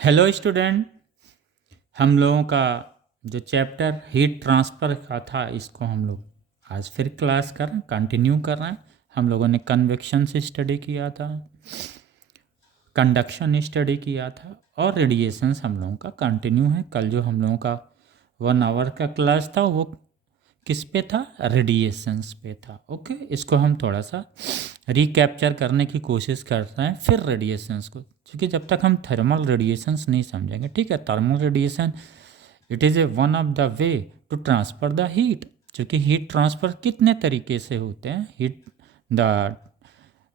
Hello student. हम लोगों का जो चैप्टर हीट ट्रांसफ़र का था इसको हम लोग आज फिर क्लास कर कंटिन्यू कर रहे हैं। हम लोगों ने कन्वेक्शन से स्टडी किया था, कंडक्शन स्टडी किया था और रेडिएशंस हम लोगों का कंटिन्यू है। कल जो हम लोगों का 1 आवर का क्लास था वो किस पे था? रेडिएशंस पे था। ओके, इसको हम थोड़ा सा रिकैप्चर करने की कोशिश करते हैं फिर रेडिएशंस को, क्योंकि जब तक हम थर्मल रेडिएशंस नहीं समझेंगे, ठीक है। Thermal radiation it is a one of the way to transfer the heat. क्योंकि हीट ट्रांसफ़र कितने तरीके से होते हैं, heat the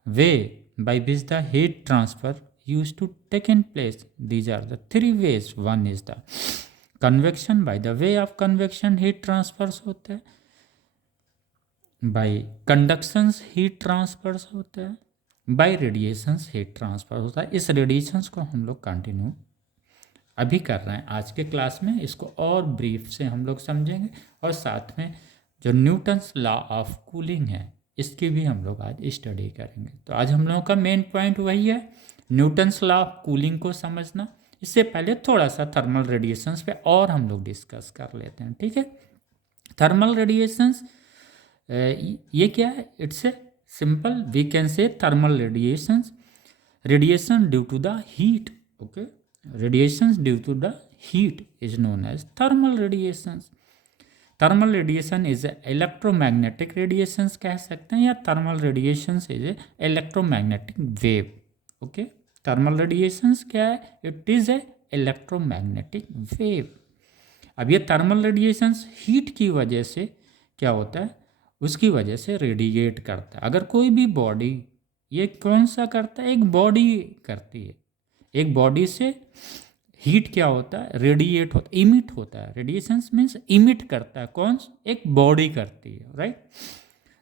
way by which the heat transfer used to take in place. These are the three ways. One is the convection, by the way of convection heat transfers होता है, by conductions heat transfers होता है, by radiations heat transfer होता है। इस radiations को हम लोग कंटिन्यू अभी कर रहे हैं आज के क्लास में। इसको और ब्रीफ से हम लोग समझेंगे और साथ में जो न्यूटन्स लॉ ऑफ कूलिंग है इसकी भी हम लोग आज स्टडी करेंगे। तो आज हम लोगों का मेन पॉइंट वही है, न्यूटन्स लॉ ऑफ कूलिंग को समझना। इससे पहले थोड़ा सा थर्मल रेडिएशंस पे और हम लोग डिस्कस कर लेते हैं, ठीक है। थर्मल रेडिएशंस ये क्या है? It's a simple, we can say thermal radiations, radiation due to the heat. Okay, radiations due to the heat is known as thermal radiations. Thermal radiation is electromagnetic radiations कह सकते हैं, या thermal radiations is electromagnetic wave. Okay, thermal radiations क्या है? It is a electromagnetic wave. अब ये thermal radiations heat की वजह से क्या होता है, उसकी वजह से रेडिएट करता है। अगर कोई भी बॉडी, ये कौन सा करता है? एक बॉडी करती है। एक बॉडी से हीट क्या होता है? रेडिएट होता है, इमिट होता है। रेडिएशंस मीन्स इमिट करता है। कौन? एक बॉडी करती है, राइट।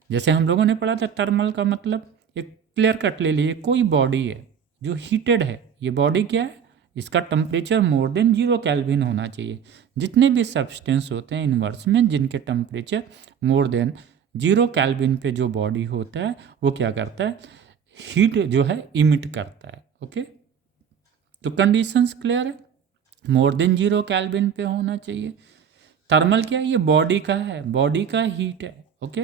जैसे हम लोगों ने पढ़ा था थर्मल का मतलब, एक क्लियर कट ले लिए, कोई बॉडी है जो हीटेड है। ये बॉडी क्या है? इसका टेम्परेचर मोर देन 0 केल्विन होना चाहिए। जितने भी सब्सटेंस होते हैं यूनिवर्स में जिनके टेम्परेचर मोर देन 0 केल्विन पे जो बॉडी होता है वो क्या करता है? हीट जो है इमिट करता है। ओके, तो कंडीशंस क्लियर है, मोर देन 0 केल्विन पे होना चाहिए। थर्मल क्या है? ये बॉडी का है, बॉडी का हीट है। ओके,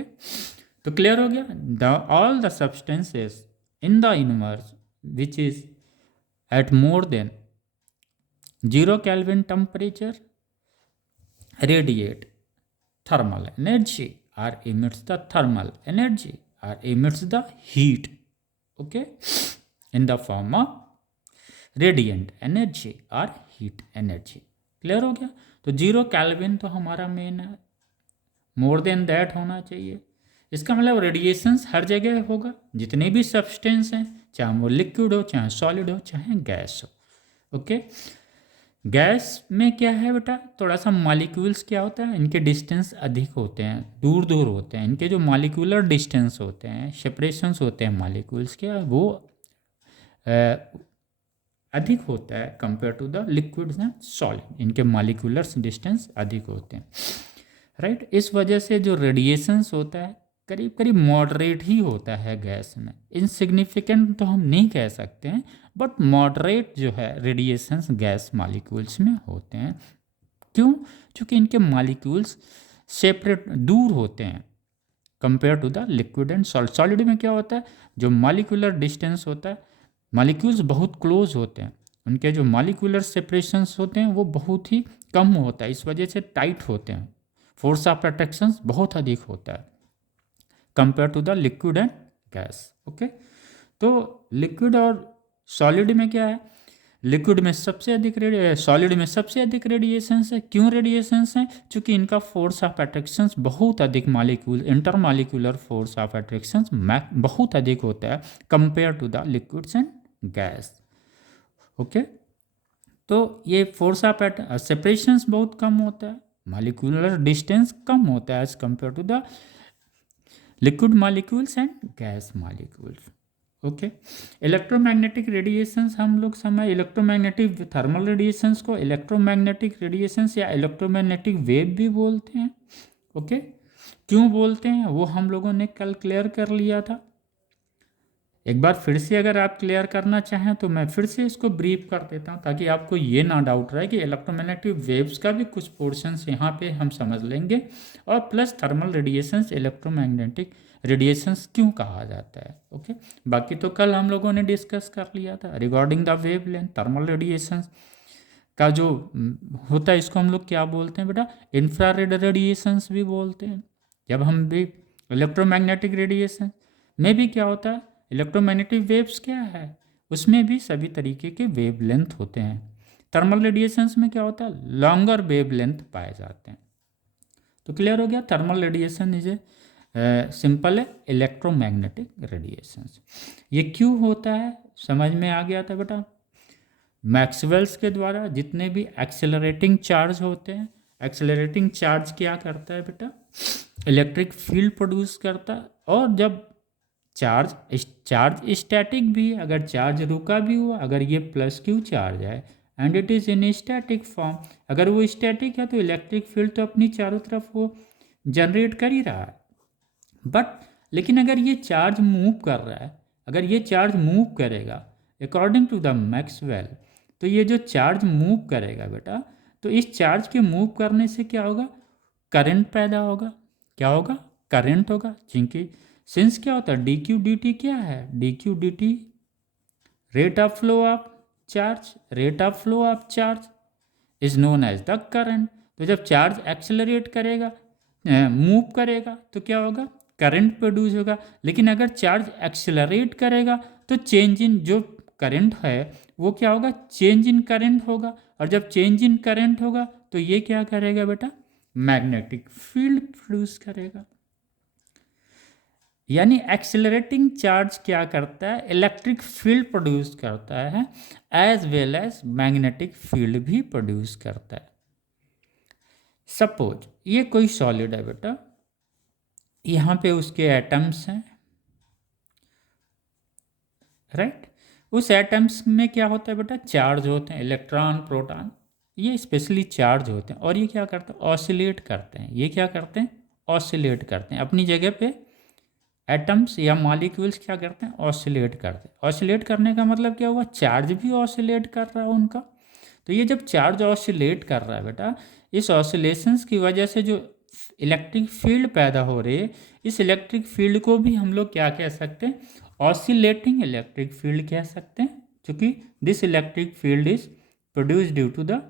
तो क्लियर हो गया। The all the substances in the universe which is at more than 0 kelvin temperature radiate thermal energy or emits the thermal energy or emits the heat, okay, in the form of radiant energy और heat energy. Clear हो गया। तो 0 kelvin तो हमारा main है, more than that होना चाहिए। इसका मतलब रेडिएशंस हर जगह होगा, जितने भी सब्सटेंस हैं, चाहे वो लिक्विड हो, चाहे सॉलिड हो, चाहे गैस हो। ओके, गैस में क्या है बेटा? थोड़ा सा मॉलिक्यूल्स क्या होता है, इनके डिस्टेंस अधिक होते हैं, दूर दूर होते हैं। इनके जो मॉलिक्यूलर डिस्टेंस होते हैं, सेपरेशंस होते हैं मॉलिक्यूल्स के, वो अधिक होता है compare to the liquids and solid. इनके मॉलिक्यूलर डिस्टेंस अधिक होते हैं, राइट। इस वजह से जो रेडिएशंस होता है करीब करीब मॉडरेट ही होता है गैस में। इनसिग्निफिकेंट तो हम नहीं कह सकते हैं, बट मॉडरेट जो है रेडिएशंस गैस मॉलिक्यूल्स में होते हैं। क्यों? क्योंकि इनके मॉलिक्यूल्स सेपरेट, दूर होते हैं compare to the liquid and solid. Solid में क्या होता है? जो मॉलिक्यूलर डिस्टेंस होता है, मॉलिक्यूल्स बहुत क्लोज होते हैं, उनके जो मॉलिक्यूलर सेपरेशंस होते हैं वो बहुत ही कम होता है। इस वजह से टाइट होते हैं, फोर्स ऑफ अट्रैक्शन बहुत अधिक होता है compare to the liquid and gas. Okay, तो लिक्विड और सॉलिड में क्या है? लिक्विड में सबसे अधिक सॉलिड में सबसे अधिक रेडिएशंस है। क्यों रेडिएशंस हैं? क्योंकि इनका फोर्स ऑफ अट्रैक्शंस बहुत अधिक, molecule intermolecular force of attractions बहुत अधिक होता है compare to the liquids and gas. Okay, तो ये फोर्स ऑफ सेपरेशंस बहुत कम होता है, मॉलिक्यूलर डिस्टेंस कम होता है as compare to the liquid molecules and gas molecules. Okay, electromagnetic radiations हम लोग समझ, इलेक्ट्रोमैग्नेटिक थर्मल रेडिएशंस को इलेक्ट्रोमैग्नेटिक रेडिएशंस या इलेक्ट्रोमैग्नेटिक वेव भी बोलते हैं। ओके, क्यों बोलते हैं वो हम लोगों ने कल क्लियर कर लिया था। एक बार फिर से अगर आप क्लियर करना चाहें तो मैं फिर से इसको ब्रीफ कर देता हूं, ताकि आपको ये ना डाउट रहे कि इलेक्ट्रोमैग्नेटिक वेव्स का भी कुछ पोर्शंस यहाँ पे हम समझ लेंगे, और plus thermal radiations electromagnetic radiations क्यों कहा जाता है। ओके, बाकी तो कल हम लोगों ने डिस्कस कर लिया था regarding the wave length. Thermal radiations का जो होता है इसको हम लोग क्या बोलते हैं बेटा, इंफ्रारेड रेडिएशंस भी बोलते हैं। जब हम भी इलेक्ट्रोमैग्नेटिक रेडिएशन में भी क्या होता है, इलेक्ट्रोमैग्नेटिक वेव्स क्या है, उसमें भी सभी तरीके के वेव लेंथ होते हैं। थर्मल रेडिएशंस में क्या होता है, लॉन्गर वेव लेंथ पाए जाते हैं। तो क्लियर हो गया, thermal radiation is a simple है इलेक्ट्रोमैग्नेटिक रेडिएशंस। ये क्यों होता है समझ में आ गया था बेटा। मैक्सवेल्स के द्वारा जितने भी एक्सेलरेटिंग चार्ज होते हैं, एक्सेलरेटिंग चार्ज क्या करता है बेटा, इलेक्ट्रिक फील्ड प्रोड्यूस करता है। और जब चार्ज स्टैटिक भी है, अगर चार्ज रुका भी हुआ, अगर ये प्लस क्यू चार्ज है and it is in static form, अगर वो स्टैटिक है तो इलेक्ट्रिक फील्ड तो अपनी चारों तरफ वो जनरेट कर ही रहा है। बट लेकिन अगर ये चार्ज मूव कर रहा है, अगर ये चार्ज मूव करेगा अकॉर्डिंग टू द मैक्सवेल, तो ये जो चार्ज मूव करेगा बेटा, तो इस चार्ज के मूव करने से क्या होगा, करंट पैदा होगा। क्या होगा, करंट होगा। क्योंकि सिंस क्या होता है, डी क्यू डी टी क्या है, D Q D T rate of flow of charge, rate of flow of charge is known as the current. तो जब चार्ज एक्सेलरेट करेगा, मूव करेगा, तो क्या होगा, करंट प्रोड्यूस होगा। लेकिन अगर चार्ज एक्सेलरेट करेगा तो चेंज इन जो करंट है वो क्या होगा, चेंज इन करंट होगा। और जब चेंज इन करंट होगा तो ये क्या करेगा बेटा, मैग्नेटिक फील्ड प्रोड्यूस करेगा। यानी एक्सेलरेटिंग चार्ज क्या करता है, इलेक्ट्रिक फील्ड प्रोड्यूस करता है, as well as magnetic field भी प्रोड्यूस करता है। सपोज ये कोई सॉलिड है बेटा, यहाँ पे उसके एटम्स हैं, राइट। उस एटम्स में क्या होता है बेटा, चार्ज होते हैं, इलेक्ट्रॉन प्रोटॉन, ये स्पेशली चार्ज होते हैं। और ये क्या करते हैं, ऑसिलेट करते हैं। ये क्या करते हैं, ऑसिलेट करते हैं अपनी जगह पे। एटम्स या मॉलिक्यूल्स क्या करते हैं, ऑसिलेट करते हैं। ऑसिलेट करने का मतलब क्या हुआ, चार्ज भी ऑसिलेट कर रहा है उनका। तो ये जब चार्ज ऑसिलेट कर रहा है बेटा, इस ऑसिलेशंस की वजह से जो इलेक्ट्रिक फील्ड पैदा हो रही है, इस इलेक्ट्रिक फील्ड को भी हम लोग क्या कह सकते हैं, ऑसिलेटिंग इलेक्ट्रिक फील्ड कह सकते हैं। क्योंकि this electric field is produce due to the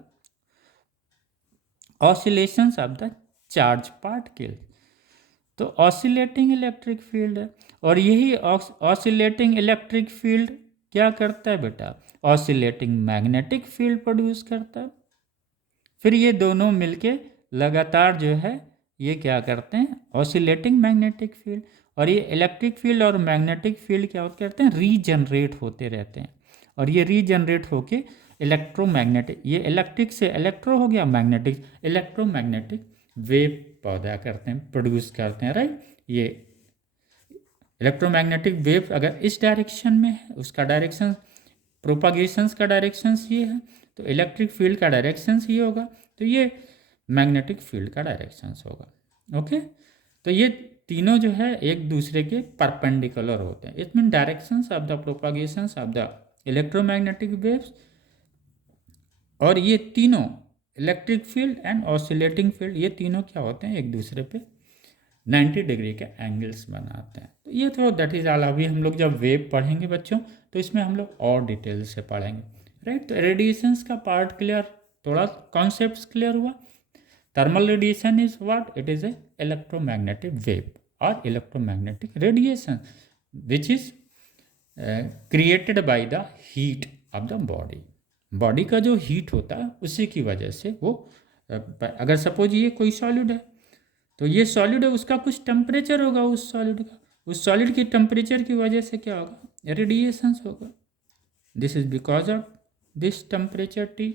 oscillations of the charge particle. तो ऑसिलेटिंग इलेक्ट्रिक फील्ड है। और यही ऑसिलेटिंग इलेक्ट्रिक फील्ड क्या करता है बेटा, ऑसिलेटिंग मैग्नेटिक फील्ड प्रोड्यूस करता है। फिर ये दोनों मिलके लगातार जो है ये क्या करते हैं, ऑसिलेटिंग मैग्नेटिक फील्ड। और ये इलेक्ट्रिक फील्ड और मैग्नेटिक फील्ड क्या करते हैं, रीजनरेट होते रहते हैं। और ये रीजनरेट होके इलेक्ट्रोमैग्नेटिक, ये इलेक्ट्रिक से इलेक्ट्रो हो गया, मैग्नेटिक, इलेक्ट्रोमैग्नेटिक वेव पैदा करते हैं, प्रोड्यूस करते हैं, राइट। ये इलेक्ट्रोमैग्नेटिक वेव अगर इस डायरेक्शन में है, उसका डायरेक्शन, प्रोपागेशंस का डायरेक्शंस ये है, तो इलेक्ट्रिक फील्ड का डायरेक्शंस ये होगा, तो ये मैग्नेटिक फील्ड का डायरेक्शंस होगा। ओके, तो ये तीनों जो है एक दूसरे के परपेंडिकुलर होते हैं। It mean directions of the propagations of the electromagnetic waves. और ये तीनों electric field and oscillating field, ये तीनों क्या होते हैं, एक दूसरे पे 90 डिग्री के एंगल्स बनाते हैं। तो ये तो दैट इज ऑल। अभी हम लोग जब वेव पढ़ेंगे बच्चों, तो इसमें हम लोग और डिटेल से पढ़ेंगे, राइट। तो रेडिएशंस का पार्ट क्लियर, थोड़ा कॉन्सेप्ट्स क्लियर हुआ। Thermal radiation is what, it is a electromagnetic wave और electromagnetic radiation which is created by the heat of the body. Body का जो हीट होता है उसी की वजह से वो, अगर सपोज ये कोई सॉलिड है, तो ये सॉलिड है, उसका कुछ टेम्परेचर होगा उस सॉलिड का, उस सॉलिड की टेम्परेचर की वजह से क्या होगा, रेडिएशंस होगा। This is because of this temperature T.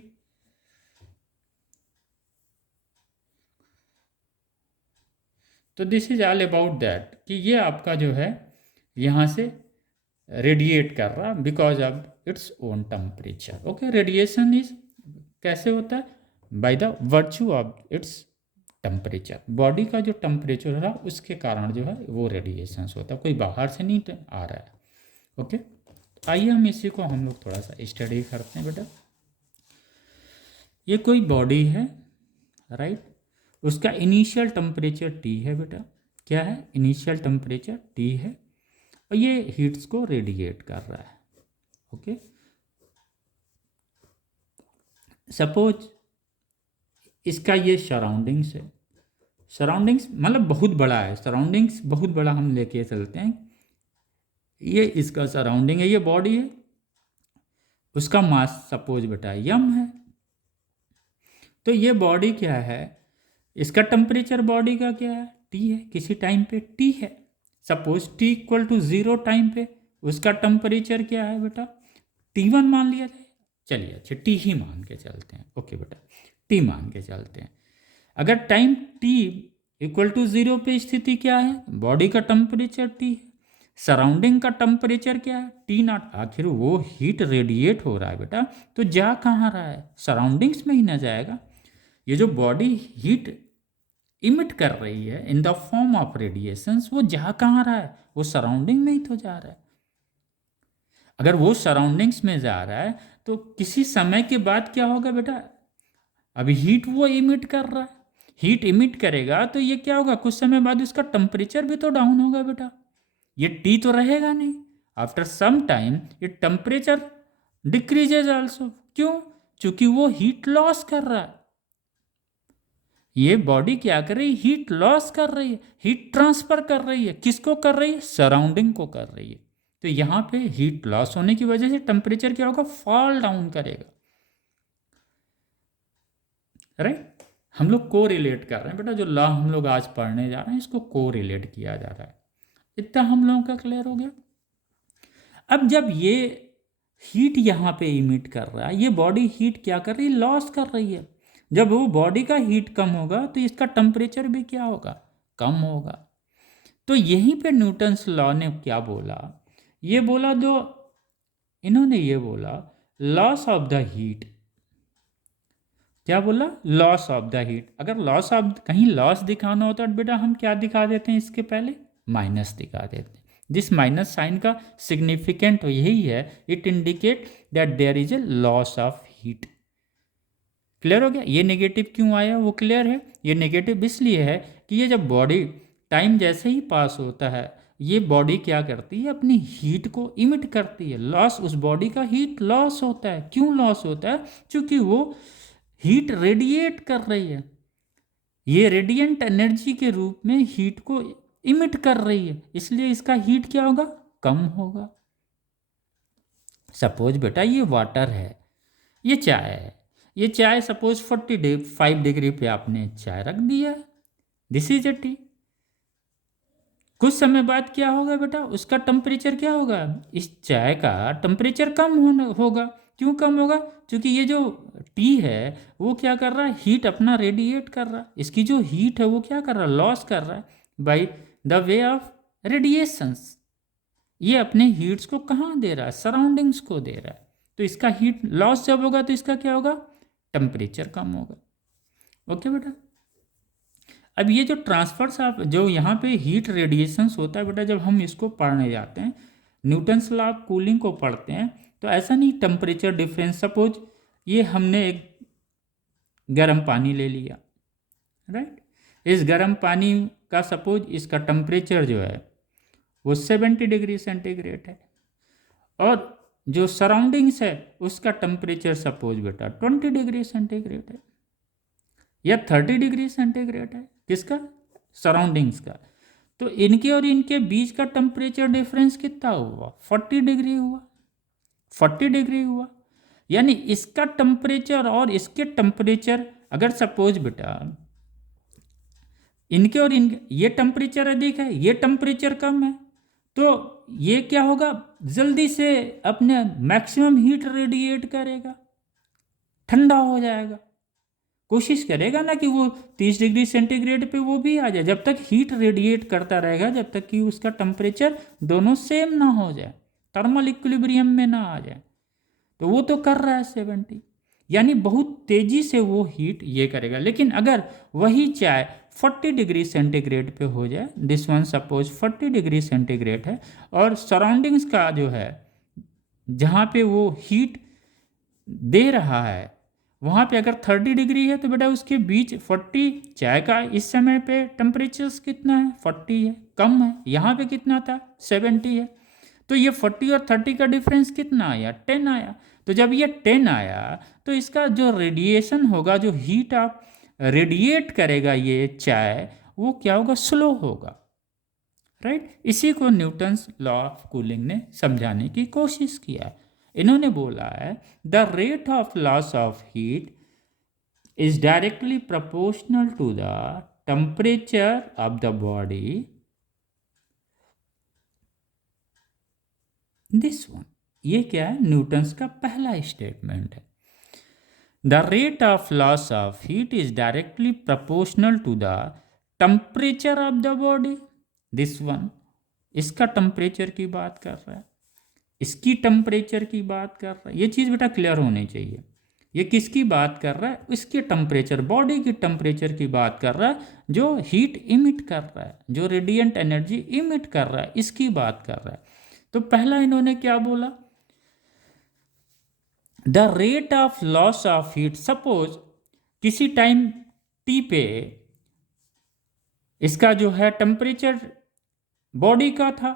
तो this is all about that कि ये आपका जो है यहाँ से रेडिएट कर रहा because of its own temperature. Okay, radiation is कैसे होता है, by the virtue of its temperature. Body का जो टेम्परेचर है उसके कारण जो है वो रेडिएशंस होता है, कोई बाहर से नहीं आ रहा है। ओके, आइए हम इसी को हम लोग थोड़ा सा स्टडी करते हैं बेटा। ये कोई बॉडी है, राइट, उसका इनिशियल टेम्परेचर T है बेटा। क्या है? इनिशियल टेम्परेचर T है, और ये हीट्स को रेडिएट कर रहा है। ओके, सपोज इसका ये सराउंडिंग्स है, सराउंडिंग्स मतलब बहुत बड़ा है, सराउंडिंग्स बहुत बड़ा हम लेके चलते हैं। ये इसका सराउंडिंग है, ये बॉडी है, उसका मास सपोज बेटा यम है। तो ये बॉडी क्या है, इसका टेम्परेचर बॉडी का क्या है, T है, किसी टाइम पे T है। Suppose T equal to 0 time पे उसका टेम्परेचर क्या है बेटा, T1 मान लिया जाए। चलिए अच्छा T ही मान के चलते हैं। ओके बेटा, T मान के चलते हैं। अगर टाइम T इक्वल टू 0 पे स्थिति क्या है, बॉडी का टेम्परेचर T है, सराउंडिंग का टेम्परेचर क्या है, T0। आखिर वो हीट रेडिएट हो रहा है बेटा, तो जा कहाँ रहा है, सराउंडिंग्स में ही ना जाएगा। ये जो बॉडी हीट इमिट कर रही है in the form of radiations, वो जा कहाँ रहा है, वो सराउंडिंग में ही तो जा रहा है। अगर वो सराउंडिंग्स में जा रहा है तो किसी समय के बाद क्या होगा बेटा, अभी हीट वो इमिट कर रहा है, हीट इमिट करेगा तो ये क्या होगा, कुछ समय बाद उसका टेम्परेचर भी तो डाउन होगा बेटा, ये T तो रहेगा नहीं। आफ्टर सम टाइम ये टेम्परेचर डिक्रीजेज आल्सो। क्यों? क्योंकि वो हीट लॉस कर रहा है। ये बॉडी क्या कर रही है, हीट लॉस कर रही है, हीट ट्रांसफर कर रही है। किसको कर रही है, सराउंडिंग को कर रही है। तो यहाँ पे हीट लॉस होने की वजह से टेम्परेचर क्या होगा, फॉल डाउन करेगा। राइट, हम लोग को रिलेट कर रहे हैं बेटा, जो लॉ हम लोग आज पढ़ने जा रहे हैं इसको को रिलेट किया जा रहा है। इतना हम लोगों का क्लियर हो गया। अब जब ये हीट यहाँ पे इमिट कर रहा है, ये बॉडी हीट क्या कर रही है, लॉस कर रही है। जब वो बॉडी का हीट कम होगा तो इसका टेम्परेचर भी क्या होगा, कम होगा। तो यहीं पे न्यूटन्स लॉ ने क्या बोला, ये बोला, जो इन्होंने ये बोला लॉस ऑफ द हीट। क्या बोला, लॉस ऑफ द हीट। अगर लॉस ऑफ कहीं लॉस दिखाना होता है बेटा, हम क्या दिखा देते हैं, इसके पहले माइनस दिखा देते हैं। जिस माइनस साइन का सिग्निफिकेंट यही है, it indicate that there is a loss of heat. Clear हो गया। ये नेगेटिव क्यों आया, वो क्लियर है। ये नेगेटिव इसलिए है कि ये जब बॉडी टाइम जैसे ही पास होता है, ये बॉडी क्या करती है, अपनी हीट को इमिट करती है। लॉस, उस बॉडी का हीट लॉस होता है। क्यों लॉस होता है, क्योंकि वो हीट रेडिएट कर रही है, ये रेडिएंट एनर्जी के रूप में हीट को इमिट कर रही है, इसलिए इसका हीट क्या होगा, कम होगा। सपोज बेटा ये वाटर है, ये चाय है, ये चाय सपोज 45 डिग्री पे आपने चाय रख दिया, दिस इज ए टी। कुछ समय बाद क्या होगा बेटा, उसका टेम्परेचर क्या होगा, इस चाय का टेम्परेचर कम होगा। क्यों कम होगा, क्योंकि ये जो टी है वो क्या कर रहा है, हीट अपना रेडिएट कर रहा है। इसकी जो हीट है वो क्या कर रहा है, लॉस कर रहा है by the way of radiations. ये अपने हीट्स को कहाँ दे रहा है, सराउंडिंग्स को दे रहा है। तो इसका हीट लॉस जब होगा तो इसका क्या होगा, टेम्परेचर कम होगा। ओके बेटा, अब ये जो ट्रांसफर्स ऑफ, जो यहाँ पे हीट रेडिएशंस होता है बेटा, जब हम इसको पढ़ने जाते हैं, न्यूटन्स लॉ ऑफ कूलिंग को पढ़ते हैं, तो ऐसा नहीं टेम्परेचर डिफरेंस। सपोज ये हमने एक गर्म पानी ले लिया, राइट, इस गर्म पानी का सपोज इसका टेम्परेचर जो है वो 70 डिग्री सेंटीग्रेड है, और जो सराउंडिंग्स है उसका टेम्परेचर सपोज बेटा 20 डिग्री सेंटीग्रेड है या 30 डिग्री सेंटीग्रेड है। किसका, सराउंडिंग्स का। तो इनके और इनके बीच का टेम्परेचर डिफरेंस कितना हुआ, 40 डिग्री हुआ, 40 डिग्री हुआ। यानी इसका टेम्परेचर और इसके टेम्परेचर, अगर सपोज बेटा इनके और इनके, ये टेम्परेचर अधिक है, ये टेम्परेचर कम है, तो ये क्या होगा, जल्दी से अपने मैक्सिमम हीट रेडिएट करेगा, ठंडा हो जाएगा। कोशिश करेगा ना कि वो 30 डिग्री सेंटीग्रेड पे वो भी आ जाए। जब तक हीट रेडिएट करता रहेगा, जब तक कि उसका टेम्परेचर दोनों सेम ना हो जाए, थर्मल इक्विलिब्रियम में ना आ जाए। तो वो तो कर रहा है 70, यानी बहुत तेज़ी से वो हीट ये करेगा। लेकिन अगर वही चाय 40 डिग्री सेंटीग्रेड पे हो जाए, this one suppose 40 degree centigrade है, और सराउंडिंग्स का जो है जहाँ पे वो हीट दे रहा है वहाँ पे अगर 30 डिग्री है, तो बेटा उसके बीच 40, चाय का इस समय पे टेम्परेचर कितना है, 40 है, कम है। यहाँ पे कितना था, 70 है। तो ये 40 और 30 का डिफरेंस कितना आया, 10 आया। तो जब ये 10 आया तो इसका जो रेडिएशन होगा, जो हीट आप रेडिएट करेगा ये चाय, वो क्या होगा, स्लो होगा, राइट। इसी को न्यूटन्स लॉ ऑफ कूलिंग ने समझाने की कोशिश किया। इन्होंने बोला है the rate of loss of heat is directly proportional to the temperature of the body. This one, ये क्या है, न्यूटन्स का पहला स्टेटमेंट है। The rate of loss of heat is directly proportional to the temperature of the body. This one, इसका temperature की बात कर रहा है, इसकी टेम्परेचर की बात कर रहा है। ये चीज़ बेटा क्लियर होनी चाहिए। ये किसकी बात कर रहा है, इसके टेम्परेचर, बॉडी की टेम्परेचर की बात कर रहा है, जो हीट इमिट कर रहा है, जो रेडिएंट एनर्जी इमिट कर रहा है, इसकी बात कर रहा है। तो पहला इन्होंने क्या बोला, the rate of loss of heat. Suppose किसी टाइम टी पे इसका जो है टेम्परेचर बॉडी का था,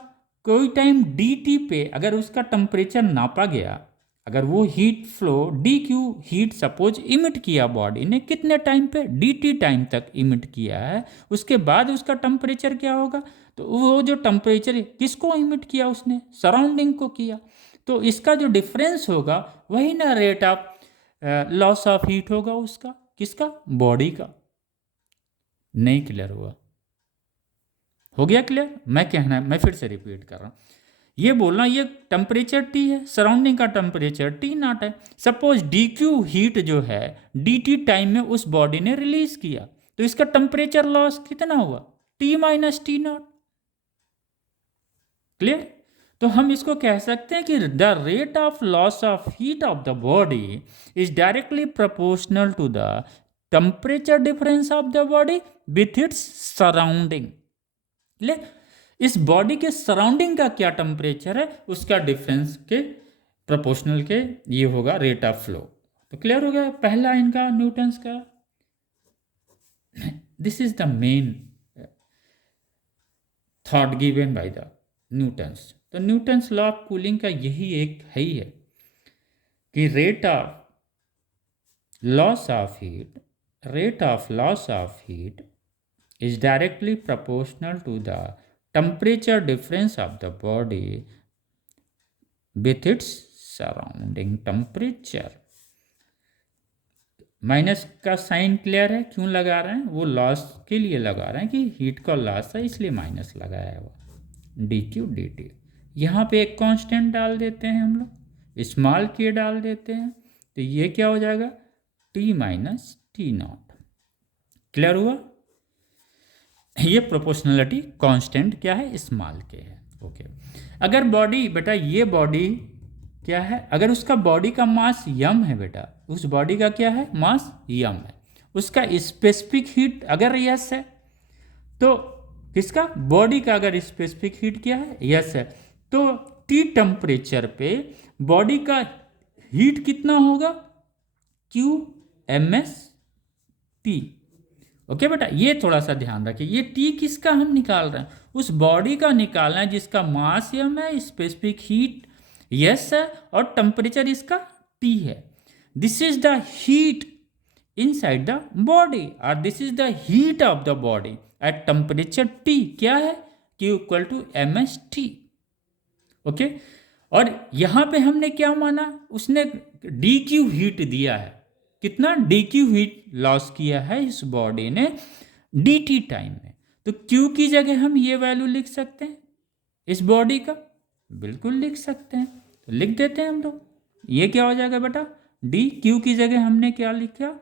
कोई टाइम डी टी पे अगर उसका टेम्परेचर नापा गया, अगर वो heat flow D Q heat suppose emit किया बॉडी ने, कितने टाइम पे, डी टी टाइम तक इमिट किया है, उसके बाद उसका टेम्परेचर क्या होगा, तो वो जो टेम्परेचर किसको इमिट किया, उसने सराउंडिंग को किया, तो इसका जो डिफरेंस होगा वही ना rate of loss of heat होगा उसका, किसका, बॉडी का। नहीं क्लियर हुआ, हो गया क्लियर। मैं कहना है, मैं फिर से रिपीट कर रहा हूँ, ये बोलना, ये टेम्परेचर टी है, सराउंडिंग का टेम्परेचर टी नॉट है। सपोज डी क्यू हीट जो है डी टी टाइम में उस बॉडी ने रिलीज किया, तो इसका टेम्परेचर लॉस कितना हुआ, T minus T nought. Clear. तो हम इसको कह सकते हैं कि the rate of loss of heat of the body is directly proportional to the temperature difference of the body with its surrounding. इस बॉडी के सराउंडिंग का क्या टेम्परेचर है, उसका डिफरेंस के प्रोपोर्शनल के ये होगा रेट ऑफ फ्लो। तो क्लियर हो गया पहला इनका न्यूटन्स का। This is the main thought given by the Newton's. तो न्यूटन्स लॉ ऑफ कूलिंग का यही एक है ही है कि rate of loss of heat is directly proportional to the temperature difference of the body with its surrounding temperature। Minus का sign clear है, क्यों लगा रहे हैं, वो लॉस के लिए लगा रहे हैं कि हीट का लॉस है, इसलिए माइनस लगाया है वो, डी क्यू डी टी। यहाँ पे एक कांस्टेंट डाल देते हैं हम लोग, स्मॉल के डाल देते हैं, तो ये क्या हो जाएगा, T minus T nought. Clear हुआ। ये प्रोपोर्शनलिटी कांस्टेंट क्या है, स्मॉल के है। ओके। अगर बॉडी बेटा, ये बॉडी क्या है, अगर उसका बॉडी का मास यम है बेटा, उस बॉडी का क्या है, मास यम है, उसका स्पेसिफिक हीट अगर यस है, तो किसका, बॉडी का अगर स्पेसिफिक हीट क्या है, यस है, तो टी टेम्परेचर पे बॉडी का हीट कितना होगा, Q M S T. Okay बेटा, ये थोड़ा सा ध्यान रखिए, ये टी किसका हम निकाल रहे हैं, उस बॉडी का निकालना है जिसका मास यम है, स्पेसिफिक हीट यस है, और टेम्परेचर इसका टी है। This is the heat inside the body, और this is the heat of the body at temperature T, क्या है, Q equal to M S T. Okay. और यहां पे हमने क्या माना, उसने डी क्यू हीट दिया है, कितना, डी क्यू हीट लॉस किया है इस बॉडी ने डी टी टाइम में, तो क्यू की जगह हम ये वैल्यू लिख सकते हैं इस बॉडी का, बिल्कुल लिख सकते हैं, तो लिख देते हैं हम लोग। ये क्या हो जाएगा बेटा, डी क्यू की जगह हमने क्या लिखा,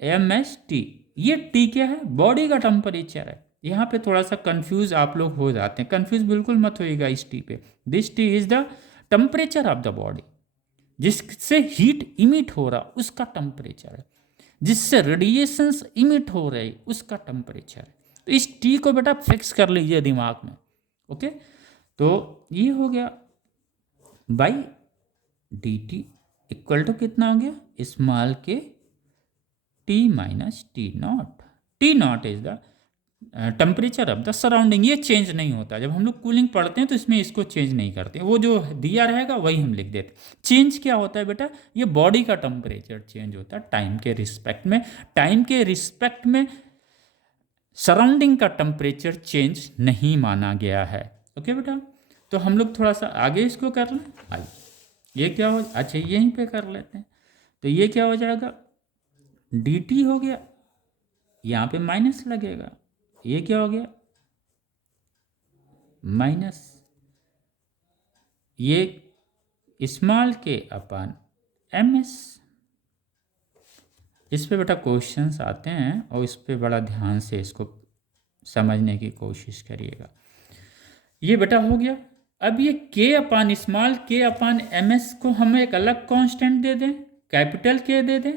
एम एस टी। ये टी क्या है, बॉडी का टेम्परेचर है। यहाँ पे थोड़ा सा कंफ्यूज आप लोग हो जाते हैं, कंफ्यूज बिल्कुल मत होइएगा इस टी पे। This T is the temperature of the body, जिससे हीट इमिट हो रहा उसका टेम्परेचर है, जिससे रेडिएशंस इमिट हो रहे उसका टेम्परेचर है। तो इस टी को बेटा फिक्स कर लीजिए दिमाग में। ओके, तो ये हो गया by D T equal to कितना हो गया, small K T minus T nought. T nought is the temperature of the surrounding. ये चेंज नहीं होता, जब हम लोग कूलिंग पढ़ते हैं तो इसमें इसको चेंज नहीं करते, वो जो दिया रहेगा वही हम लिख देते। चेंज क्या होता है बेटा, ये बॉडी का टेम्परेचर चेंज होता है टाइम के रिस्पेक्ट में। टाइम के रिस्पेक्ट में सराउंडिंग का टेम्परेचर चेंज नहीं माना गया है। ओके बेटा, तो हम लोग थोड़ा सा आगे इसको कर लें। आइए, ये क्या हो, अच्छा यहीं पे कर लेते हैं। तो ये क्या हो जाएगा, डी टी हो गया, यहाँ पे माइनस लगेगा, ये क्या हो गया माइनस, ये स्मॉल के अपन एम एस। इस पे बेटा क्वेश्चंस आते हैं और इस पे बड़ा ध्यान से इसको समझने की कोशिश करिएगा। ये बेटा हो गया। अब ये के अपान स्मॉल के अपान एम एस को हम एक अलग कांस्टेंट दे दें, कैपिटल के दे दें,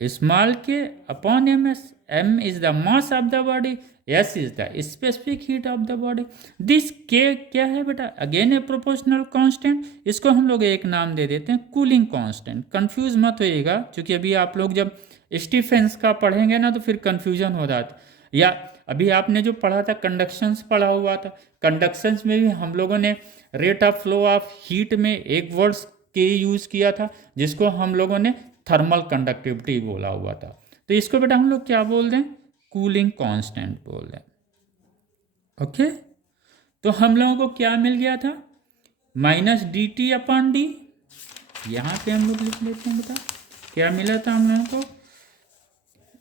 small K upon M S. M is the mass of the body, S is the specific heat of the body. This K क्या है बेटा, अगेन ए प्रोपोर्शनल कांस्टेंट। इसको हम लोग एक नाम दे देते हैं कूलिंग कांस्टेंट। कंफ्यूज मत होइएगा, क्योंकि अभी आप लोग जब स्टीफेंस का पढ़ेंगे ना तो फिर कंफ्यूजन हो जाता। या अभी आपने जो पढ़ा था कंडक्शंस पढ़ा हुआ था, कंडक्शंस में भी हम लोगों ने rate of flow of heat में एक वर्ड्स के यूज़ किया था, जिसको हम लोगों ने थर्मल कंडक्टिविटी बोला हुआ था। तो इसको बेटा हम लोग क्या बोल दें, कूलिंग कांस्टेंट बोल दें। ओके, तो हम लोगों को क्या मिल गया था, minus D T upon D. यहाँ पे हम लोग लिख लेते हैं बेटा, क्या मिला था हम लोगों को,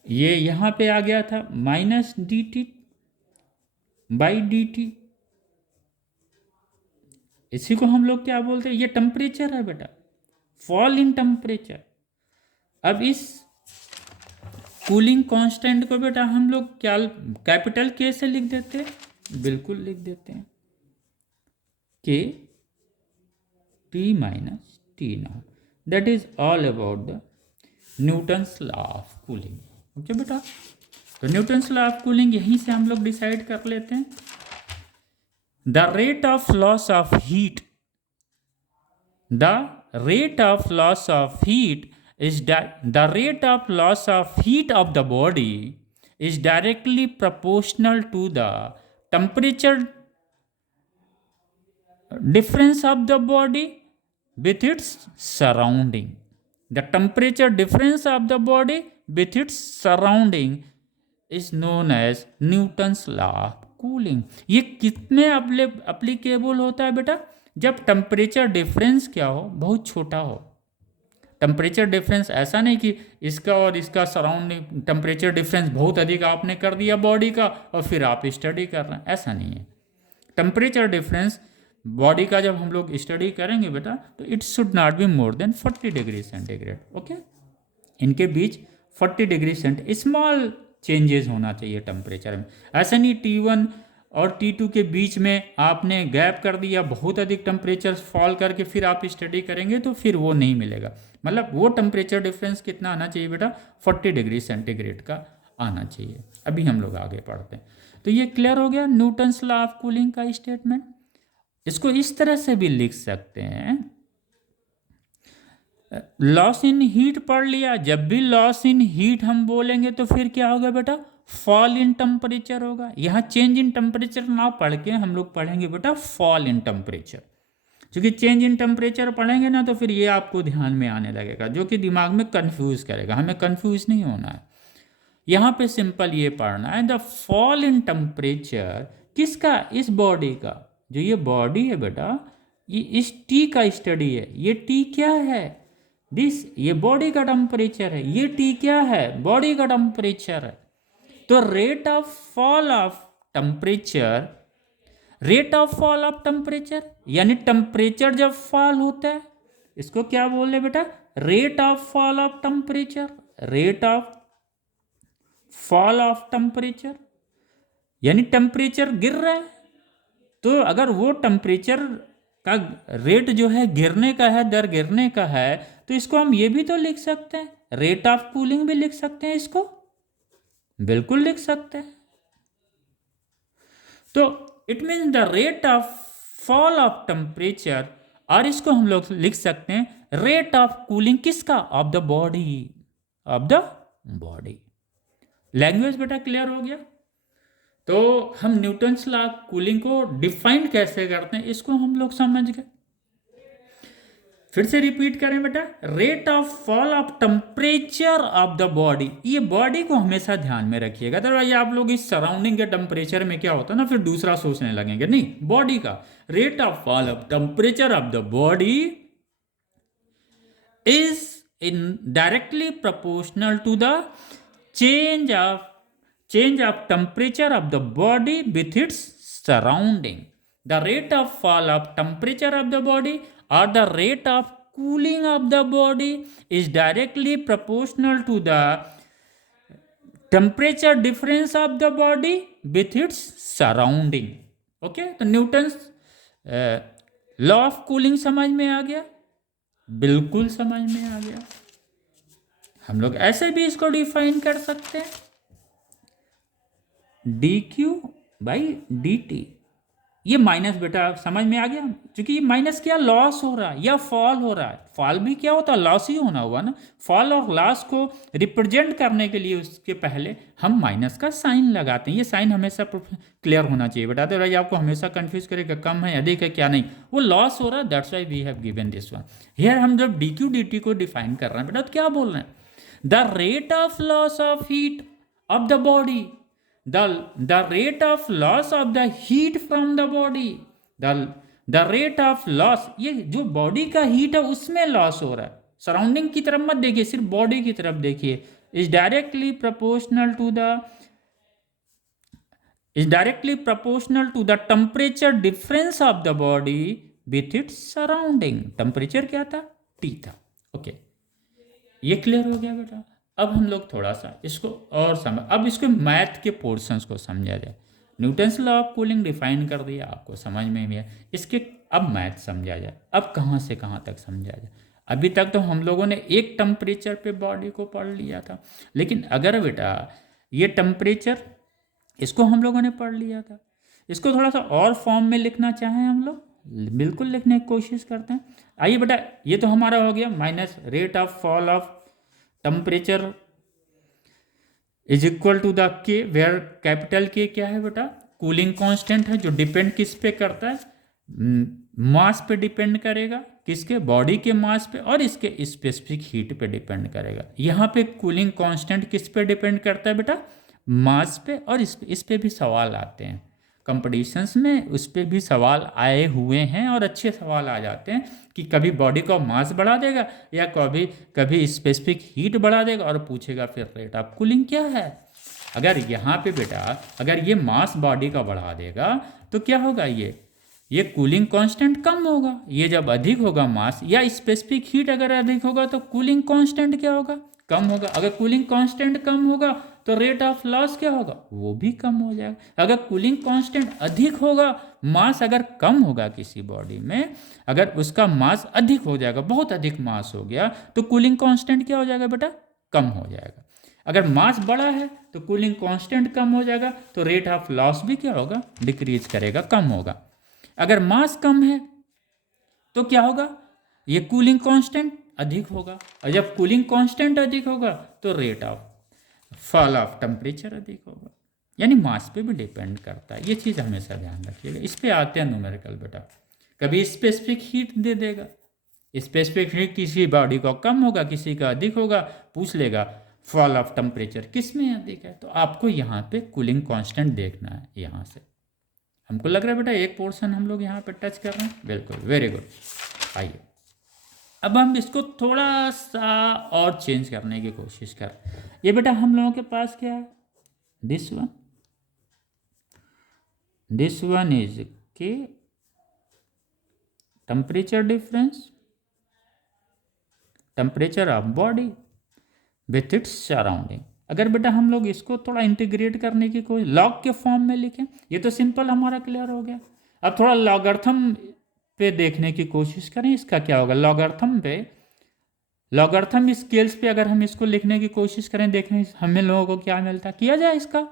ये यहाँ पे आ गया था minus D T by D T. इसी को हम लोग क्या बोलते हैं, ये टेम्परेचर है बेटा, फॉल इन टेम्परेचर। अब इस कूलिंग कांस्टेंट को बेटा हम लोग क्या कैपिटल के से लिख देते हैं, बिल्कुल लिख देते हैं, के T minus T not. That is all about the Newton's law of cooling. Okay बेटा, तो न्यूटन्स लॉ ऑफ कूलिंग यहीं से हम लोग डिसाइड कर लेते हैं। The rate of loss of heat, the rate of loss of heat is the rate of loss of heat of the body is directly proportional to the temperature difference of the body with its surrounding. The temperature difference of the body with its surrounding is known as Newton's law of cooling. ये कितने applicable होता है बेटा, जब temperature difference क्या हो, बहुत छोटा हो। टेम्परेचर डिफरेंस ऐसा नहीं कि इसका और इसका सराउंडिंग टेम्परेचर डिफरेंस बहुत अधिक आपने कर दिया बॉडी का और फिर आप स्टडी कर रहे हैं, ऐसा नहीं है। टेम्परेचर डिफरेंस बॉडी का जब हम लोग स्टडी करेंगे बेटा, तो it should not be more than 40 degree centigrade. Okay, इनके बीच 40 डिग्री सेंटीग्रेड स्मॉल चेंजेस होना चाहिए टेम्परेचर में। ऐसा नहीं T1 और T2 के बीच में आपने गैप कर दिया, बहुत अधिक टेम्परेचर फॉल करके फिर आप स्टडी करेंगे तो फिर वो नहीं मिलेगा। मतलब वो टेम्परेचर डिफरेंस कितना आना चाहिए बेटा, 40 डिग्री सेंटीग्रेड का आना चाहिए। अभी हम लोग आगे पढ़ते हैं। तो ये क्लियर हो गया न्यूटन्स लॉ ऑफ कूलिंग का स्टेटमेंट। इसको इस तरह से भी लिख सकते हैं, लॉस इन हीट पढ़ लिया, जब भी लॉस इन हीट हम बोलेंगे तो फिर क्या होगा बेटा, फॉल इन टेम्परेचर होगा। यहाँ चेंज इन टेम्परेचर ना पढ़ के हम लोग पढ़ेंगे बेटा फॉल इन टेम्परेचर, क्योंकि चेंज इन टेम्परेचर पढ़ेंगे ना तो फिर ये आपको ध्यान में आने लगेगा, जो कि दिमाग में कंफ्यूज करेगा। हमें कंफ्यूज नहीं होना है, यहाँ पे सिंपल ये पढ़ना है, द फॉल इन टेम्परेचर किसका, इस बॉडी का। जो ये बॉडी है बेटा, ये इस टी का स्टडी है। ये टी क्या है, दिस, ये बॉडी का टेम्परेचर है। ये टी क्या है, बॉडी का टेम्परेचर है। तो rate of fall of temperature, rate of fall of temperature यानी टेम्परेचर जब फॉल होता है, इसको क्या बोल रहे बेटा, rate of fall of temperature. Rate of fall of temperature यानी टेम्परेचर गिर रहा है, तो अगर वो टेम्परेचर का रेट जो है गिरने का है, दर गिरने का है, तो इसको हम ये भी तो लिख सकते हैं, रेट ऑफ कूलिंग भी लिख सकते हैं इसको, बिल्कुल लिख सकते हैं। तो it mean the rate of fall of temperature, और इसको हम लोग लिख सकते हैं रेट ऑफ कूलिंग किसका, of the body, of the body. Language बेटा क्लियर हो गया। तो हम न्यूटन्स लॉ कूलिंग को डिफाइन कैसे करते हैं इसको हम लोग समझ गए। फिर से रिपीट करें बेटा, rate of fall of temperature of the body, ये बॉडी को हमेशा ध्यान में रखिएगा, अदरवाइज आप लोग इस सराउंडिंग के टेम्परेचर में क्या होता है ना, फिर दूसरा सोचने लगेंगे। नहीं, बॉडी का rate of fall of temperature of the body is indirectly proportional to the change of temperature of the body with its surrounding. The rate of fall of temperature of the body or the rate of cooling of the body is directly proportional to the temperature difference of the body with its surrounding. Okay, तो Newton's law of cooling समझ में आ गया, बिल्कुल समझ में आ गया। हम लोग ऐसे भी इसको डिफाइन कर सकते हैं, D Q by D T. ये माइनस बेटा समझ में आ गया, क्योंकि ये माइनस क्या, लॉस हो रहा है या फॉल हो रहा है। फॉल भी क्या होता है, लॉस ही होना हुआ ना। फॉल और लॉस को रिप्रेजेंट करने के लिए उसके पहले हम माइनस का साइन लगाते हैं। ये साइन हमेशा क्लियर होना चाहिए बेटा, तो भाई आपको हमेशा कंफ्यूज करेगा कम है अधिक है क्या, नहीं, वो लॉस हो रहा है, that's why we have given this one here. हम जब डी क्यू डी टी को डिफाइन कर रहे हैं बेटा, तो क्या बोल रहे हैं, the rate of loss of heat of the body, the rate of loss of the heat from the body, the rate of loss, ये जो बॉडी का हीट है उसमें लॉस हो रहा है, सराउंडिंग की तरफ मत देखिए, सिर्फ बॉडी की तरफ देखिए, is directly proportional to the temperature difference of the body with its surrounding। Temperature क्या था, T था। ओके, ये क्लियर हो गया बेटा। अब हम लोग थोड़ा सा इसको और समझ, अब इसको मैथ के पोर्शंस को समझा जाए। Newton's law of cooling define कर दिया, आपको समझ में भी है, इसके अब मैथ समझा जाए। अब कहाँ से कहाँ तक समझा जाए, अभी तक तो हम लोगों ने एक टेम्परेचर पे बॉडी को पढ़ लिया था, लेकिन अगर बेटा ये टेम्परेचर, इसको हम लोगों ने पढ़ लिया था, इसको थोड़ा सा और फॉर्म में लिखना चाहें हम लोग, बिल्कुल लिखने की कोशिश करते हैं। आइए बेटा, ये तो हमारा हो गया minus rate of fall of temperature is equal to the K, where capital K क्या है बेटा, कूलिंग कांस्टेंट है, जो डिपेंड किस पे करता है, मास पे डिपेंड करेगा, किसके, बॉडी के मास पे, और इसके स्पेसिफिक हीट पे डिपेंड करेगा। यहाँ पे कूलिंग कांस्टेंट किस पे डिपेंड करता है बेटा, मास पे, और इस पे भी सवाल आते हैं कंपटीशंस में, उस पर भी सवाल आए हुए हैं, और अच्छे सवाल आ जाते हैं कि कभी बॉडी का मास बढ़ा देगा या कभी स्पेसिफिक हीट बढ़ा देगा, और पूछेगा फिर रेट ऑफ कूलिंग क्या है। अगर यहाँ पे बेटा अगर ये मास बॉडी का बढ़ा देगा तो क्या होगा, ये कूलिंग कांस्टेंट कम होगा, ये जब अधिक होगा मास या स्पेसिफिक हीट अगर अधिक होगा तो कूलिंग कांस्टेंट क्या होगा, कम होगा। अगर कूलिंग कांस्टेंट कम होगा तो रेट ऑफ लॉस क्या होगा, वो भी कम हो जाएगा। अगर कूलिंग कांस्टेंट अधिक होगा, मास अगर कम होगा किसी बॉडी में, अगर उसका मास अधिक हो जाएगा, बहुत अधिक मास हो गया, तो कूलिंग कांस्टेंट क्या हो जाएगा बेटा, कम हो जाएगा। अगर मास बड़ा है तो कूलिंग कांस्टेंट कम हो जाएगा, तो रेट ऑफ लॉस भी क्या होगा, डिक्रीज करेगा, कम होगा। अगर मास कम है तो क्या होगा, ये कूलिंग कांस्टेंट अधिक होगा, और जब कूलिंग कांस्टेंट अधिक होगा तो rate of fall of temperature अधिक होगा। यानी मास पे भी डिपेंड करता है, ये चीज़ हमेशा ध्यान रखिएगा। इस पे आते हैं न्यूमेरिकल बेटा, कभी स्पेसिफिक हीट दे देगा, स्पेसिफिक हीट किसी बॉडी का कम होगा, किसी का अधिक होगा, पूछ लेगा फॉल ऑफ टेम्परेचर किस में अधिक है, तो आपको यहाँ पे कूलिंग कांस्टेंट देखना है। यहाँ से हमको लग रहा है बेटा एक पोर्शन हम लोग यहाँ पे टच कर रहे हैं, बिल्कुल, वेरी गुड। आइए अब हम इसको थोड़ा सा और चेंज करने की कोशिश कर, ये बेटा हम लोगों के पास क्या है, दिस वन इज के temperature difference, temperature of body with its surrounding. अगर बेटा हम लोग इसको थोड़ा इंटीग्रेट करने की कोई लॉग के फॉर्म में लिखें, ये तो सिंपल हमारा क्लियर हो गया। अब थोड़ा लॉगर्थम पे देखने की कोशिश करें, इसका क्या होगा, लॉगरिथम पे, लॉगरिथम स्केल्स पे अगर हम इसको लिखने की कोशिश करें, देखें हमें लोगों को क्या मिलता है, किया जाए इसका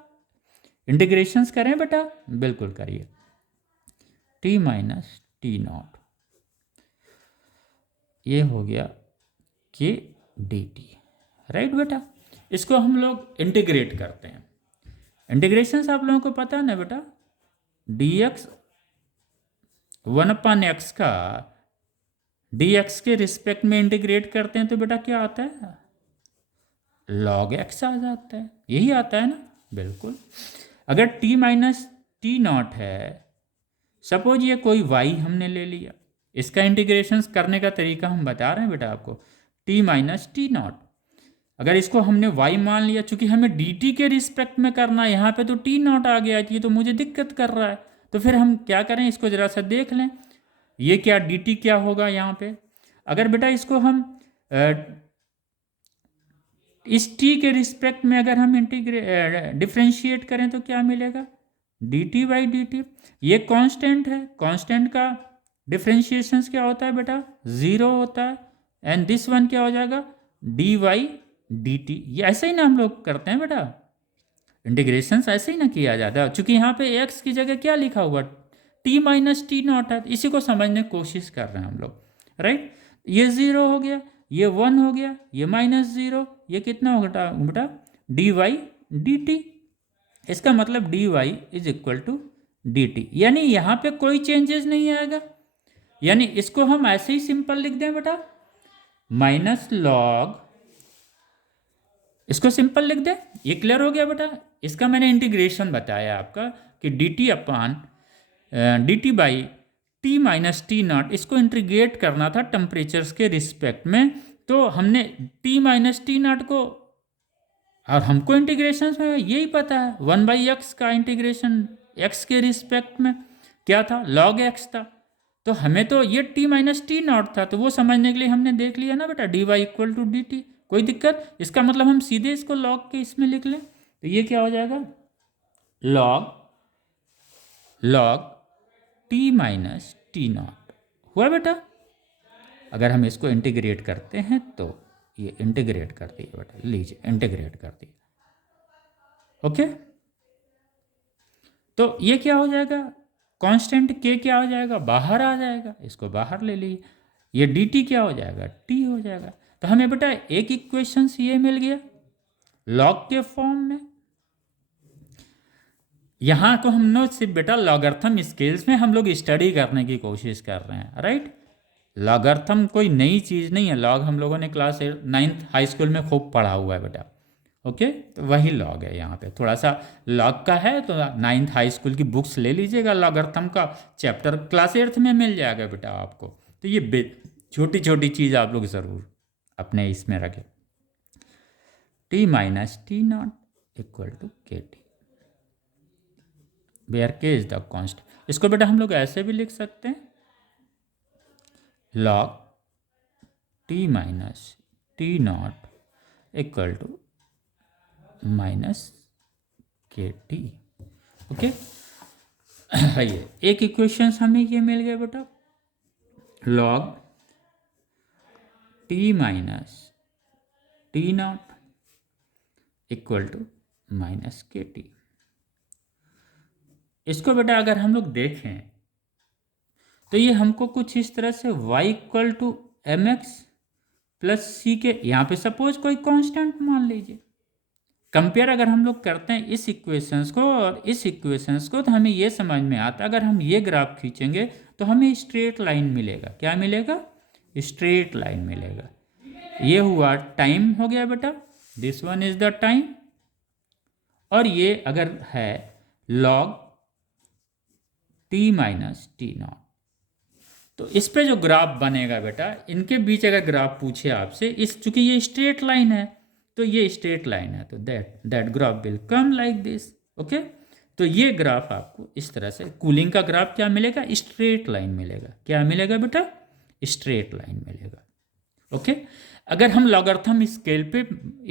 इंटीग्रेशंस करें बेटा, बिल्कुल करिए, टी माइनस टी नॉट, ये हो गया के डी टी, राइट बेटा। इसको हम लोग इंटीग्रेट करते हैं, इंटीग्रेशन आप लोगों को पता है ना बेटा, डी एक्स 1/x का dx के रिस्पेक्ट में इंटीग्रेट करते हैं तो बेटा क्या आता है, log x आ जाता है, यही आता है ना, बिल्कुल। अगर t माइनस टी नॉट है, सपोज ये कोई y हमने ले लिया, इसका इंटीग्रेशन करने का तरीका हम बता रहे हैं बेटा आपको, t माइनस टी नॉट, अगर इसको हमने y मान लिया, चूंकि हमें dt के रिस्पेक्ट में करना है, यहाँ पे तो t नॉट आ गया, ये तो मुझे दिक्कत कर रहा है, तो फिर हम क्या करें, इसको जरा सा देख लें, ये क्या dt क्या होगा यहाँ पे, अगर बेटा इसको हम इस t के रिस्पेक्ट में अगर हम डिफ्रेंशिएट करें तो क्या मिलेगा, dt बाई डी टी, ये कांस्टेंट है, कांस्टेंट का डिफ्रेंशिएशन क्या होता है बेटा, 0 होता है, एंड दिस वन क्या हो जाएगा, डी वाई डी टी, ये ऐसे ही ना हम लोग करते हैं बेटा, इंटीग्रेशन ऐसे ही ना किया जाता है, चूंकि यहाँ पे x की जगह क्या लिखा हुआ, t माइनस टी नॉट है, इसी को समझने की कोशिश कर रहे हैं हम लोग, राइट। ये 0 हो गया, ये 1 हो गया, ये -0, ये कितना होगा बेटा, डी वाई डी टी, इसका मतलब D Y is equal to D T, यानी यहाँ पे कोई चेंजेस नहीं आएगा, यानी इसको हम ऐसे ही सिंपल लिख दें बेटा, माइनस लॉग, इसको सिंपल लिख दें, ये क्लियर हो गया बेटा। इसका मैंने इंटीग्रेशन बताया आपका कि D T upon D T by T minus T not, इसको इंटीग्रेट करना था टेम्परेचर्स के रिस्पेक्ट में, तो हमने टी माइनस टी नॉट को, और हमको इंटीग्रेशन में यही पता है 1/x का इंटीग्रेशन x के रिस्पेक्ट में क्या था, log x था, तो हमें तो ये t माइनस टी नॉट था, तो वो समझने के लिए हमने देख लिया ना बेटा, dy equal to D T, कोई दिक्कत, इसका मतलब हम सीधे इसको log के इसमें लिख लें, तो ये क्या हो जाएगा, log t minus T not हुआ बेटा। अगर हम इसको इंटीग्रेट करते हैं तो ये इंटीग्रेट कर दिए बेटा, लीजिए इंटीग्रेट कर दिए, ओके, तो ये क्या हो जाएगा, कांस्टेंट k क्या हो जाएगा, बाहर आ जाएगा, इसको बाहर ले लीजिए, ये dt क्या हो जाएगा, t हो जाएगा, तो हमें बेटा एक इक्वेशन ये मिल गया लॉग के फॉर्म में। यहाँ को हम लोग सिर्फ बेटा लॉगरिथम स्केल्स में हम लोग स्टडी करने की कोशिश कर रहे हैं, राइट। लॉगरिथम कोई नई चीज़ नहीं है, लॉग हम लोगों ने क्लास 9th हाई स्कूल में खूब पढ़ा हुआ है बेटा, ओके, तो वही लॉग है, यहाँ पे थोड़ा सा लॉग का है, तो 9th हाई स्कूल की बुक्स ले लीजिएगा, लॉगरिथम का चैप्टर क्लास 8th में मिल जाएगा बेटा आपको, तो ये छोटी छोटी चीज़ आप लोग ज़रूर अपने इसमें रखें, T minus T nought equal to K T, where K is the constant, इसको बेटा हम लोग ऐसे भी लिख सकते हैं, log T minus T nought equal to minus K T, okay. ये एक इक्वेशन हमें ये मिल गया बेटा, log T minus T nought equal to minus K T. इसको बेटा अगर हम लोग देखें तो ये हमको कुछ इस तरह से y equal to M X plus C के, यहाँ पे सपोज कोई कांस्टेंट मान लीजिए, कंपेयर अगर हम लोग करते हैं इस इक्वेशंस को और इस इक्वेशंस को, तो हमें ये समझ में आता है अगर हम ये ग्राफ खींचेंगे तो हमें स्ट्रेट लाइन मिलेगा, क्या मिलेगा, स्ट्रेट लाइन मिलेगा, ये हुआ टाइम हो गया बेटा, this one is the time, और ये अगर है log T minus T not, तो इस पे जो ग्राफ बनेगा बेटा, इनके बीच अगर ग्राफ पूछे आपसे, इस चूंकि ये स्ट्रेट लाइन है, तो ये स्ट्रेट लाइन है, तो that graph will come like this, okay. तो ये ग्राफ आपको इस तरह से, कूलिंग का ग्राफ क्या मिलेगा, स्ट्रेट लाइन मिलेगा, क्या मिलेगा बेटा, स्ट्रेट लाइन मिलेगा, ओके। अगर हम लॉगरिथम स्केल पे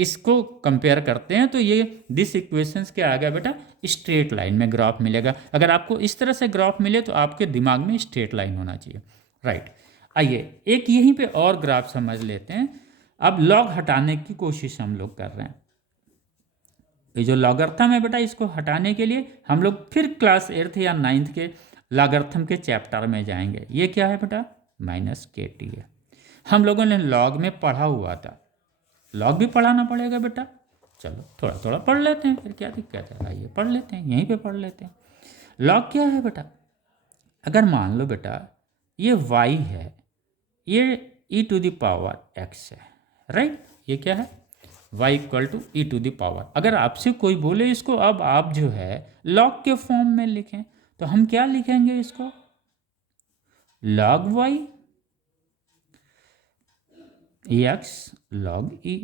इसको कंपेयर करते हैं तो ये दिस इक्वेशंस क्या आ गया बेटा, स्ट्रेट लाइन में ग्राफ मिलेगा। अगर आपको इस तरह से ग्राफ मिले तो आपके दिमाग में स्ट्रेट लाइन होना चाहिए, राइट। आइए एक यहीं पे और ग्राफ समझ लेते हैं। अब लॉग हटाने की कोशिश हम लोग कर रहे हैं। ये जो लॉगरिथम है बेटा, इसको हटाने के लिए हम लोग फिर क्लास 8th या 9th के लॉगरिथम के चैप्टर में जाएंगे। ये क्या है बेटा? माइनस के टी है। हम लोगों ने लॉग में पढ़ा हुआ था, लॉग भी पढ़ाना पड़ेगा बेटा। चलो थोड़ा थोड़ा पढ़ लेते हैं, फिर क्या दिक्कत है। आइए पढ़ लेते हैं, यहीं पे पढ़ लेते हैं। लॉग क्या है बेटा? अगर मान लो बेटा ये y है, ये e to the power x है, राइट। ये क्या है? y equal to E to the power. अगर आपसे कोई बोले इसको अब आप जो है लॉग के फॉर्म में लिखें, तो हम क्या लिखेंगे इसको? Log y x log e,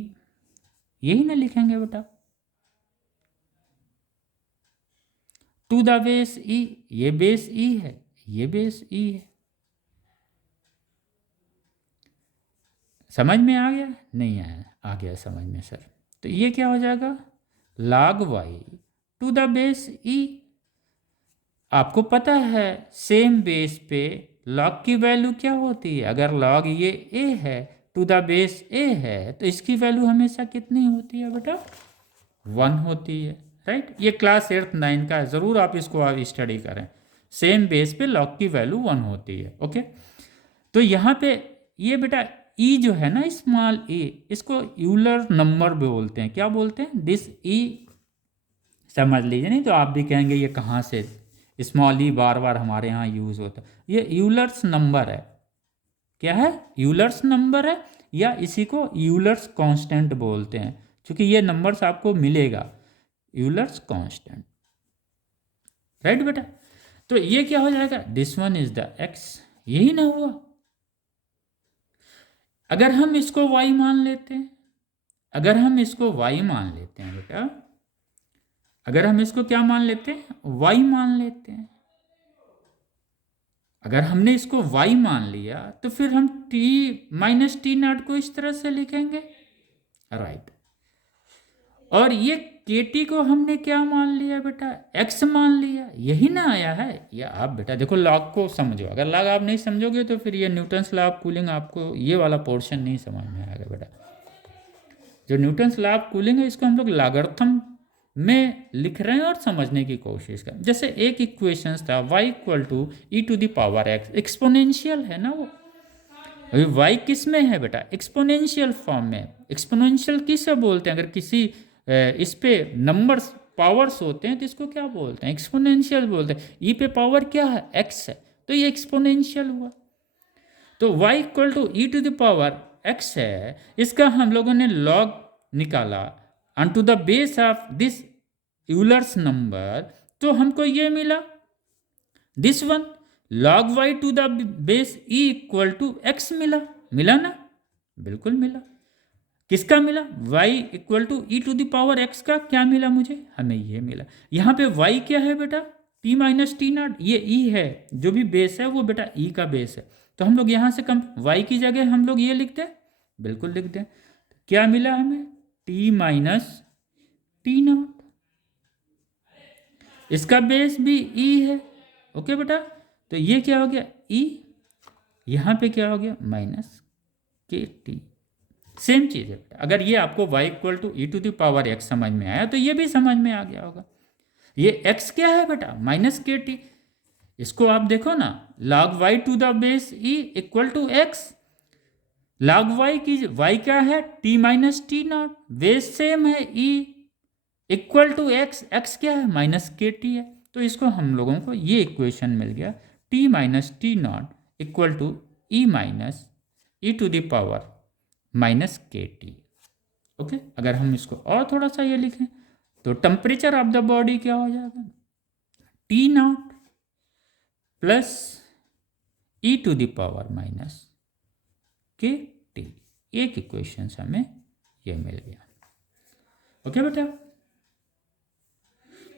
यही ना लिखेंगे बेटा। टू द बेस e, ये बेस e है, ये बेस e है। समझ में आ गया? नहीं आया? आ गया समझ में सर। तो ये क्या हो जाएगा? log y to the base e। आपको पता है सेम बेस पे log की वैल्यू क्या होती है? अगर log ये a है, टू द बेस a है, तो इसकी वैल्यू हमेशा कितनी होती है बेटा? 1 होती है, राइट। ये क्लास 8th 9 का है, ज़रूर आप इसको आप स्टडी करें। सेम बेस पे log की वैल्यू 1 होती है, ओके। तो यहाँ पे ये बेटा ई जो है ना, स्मॉल ई, इसको यूलर नंबर बोलते हैं। क्या बोलते हैं? दिस ई, समझ लीजिए। नहीं तो आप भी कहेंगे ये कहाँ से स्मॉल ई बार बार हमारे यहाँ यूज़ होता है। ये यूलर्स नंबर है। क्या है? यूलर्स नंबर है, या इसी को यूलर्स कांस्टेंट बोलते हैं, क्योंकि ये नंबर्स आपको मिलेगा यूलर्स कांस्टेंट, राइट बेटा। तो ये क्या हो जाएगा? This one is the x, यही ना हुआ। अगर हम इसको y मान लेते हैं, अगर हम इसको y मान लेते हैं बेटा, अगर हम इसको क्या मान लेते हैं? y मान लेते हैं। अगर हमने इसको y मान लिया तो फिर हम t माइनस टी नॉट को इस तरह से लिखेंगे, राइट। और ये kt को हमने क्या मान लिया बेटा? x मान लिया, यही ना आया है। या आप बेटा देखो लॉग को समझो, अगर लॉग आप नहीं समझोगे तो फिर ये न्यूटन्स लॉ ऑफ कूलिंग आपको ये वाला पोर्शन नहीं समझ में आएगा बेटा। जो न्यूटन्स लॉ ऑफ कूलिंग है, इसको हम लोग लॉगरिथम में लिख रहे हैं और समझने की कोशिश करें। जैसे एक इक्वेशंस था y equal to E to the power x, exponential है ना वो। अभी y किस में है बेटा? एक्सपोनेंशियल फॉर्म में। एक्सपोनेंशियल किसे बोलते हैं? अगर किसी इस पे नंबर्स पावर्स होते हैं तो इसको क्या बोलते हैं? एक्सपोनेंशियल बोलते हैं। ई पे पावर क्या है? x है, तो ये एक्सपोनेंशियल हुआ। तो y equal to E to the power x है, इसका हम लोगों ने लॉग निकाला on to the base of this Euler's number, तो हमको ये मिला this one log y to the base e equal to x मिला। मिला ना? बिल्कुल मिला। किसका मिला? y equal to E to the power x का क्या मिला मुझे? हमें ये मिला। यहाँ पे y क्या है बेटा? t माइनस टी नॉट, ये e है, जो भी बेस है वो बेटा e का बेस है। तो हम लोग यहाँ से कम y की जगह हम लोग ये लिखते हैं, बिल्कुल लिखते हैं। क्या मिला हमें? t माइनस टी नॉट, इसका बेस भी e है, ओके बेटा। तो ये क्या हो गया? e, यहाँ पे क्या हो गया? Minus K T. सेम चीज़ है बेटा। अगर ये आपको y equal to E to the power x समझ में आया तो ये भी समझ में आ गया होगा। ये x क्या है बेटा? Minus K T. इसको आप देखो ना, log y to the base e equal to X. log y की y क्या है? t minus T nought, base same है e equal to X. X क्या है? माइनस के टी है। तो इसको हम लोगों को ये इक्वेशन मिल गया, t minus T nought equal to E minus E to the power minus K T, okay. अगर हम इसको और थोड़ा सा ये लिखें तो टेम्परेचर ऑफ द बॉडी क्या हो जाएगा? T nought plus E to the power minus K T. एक इक्वेशन हमें ये मिल गया, ओके बेटा।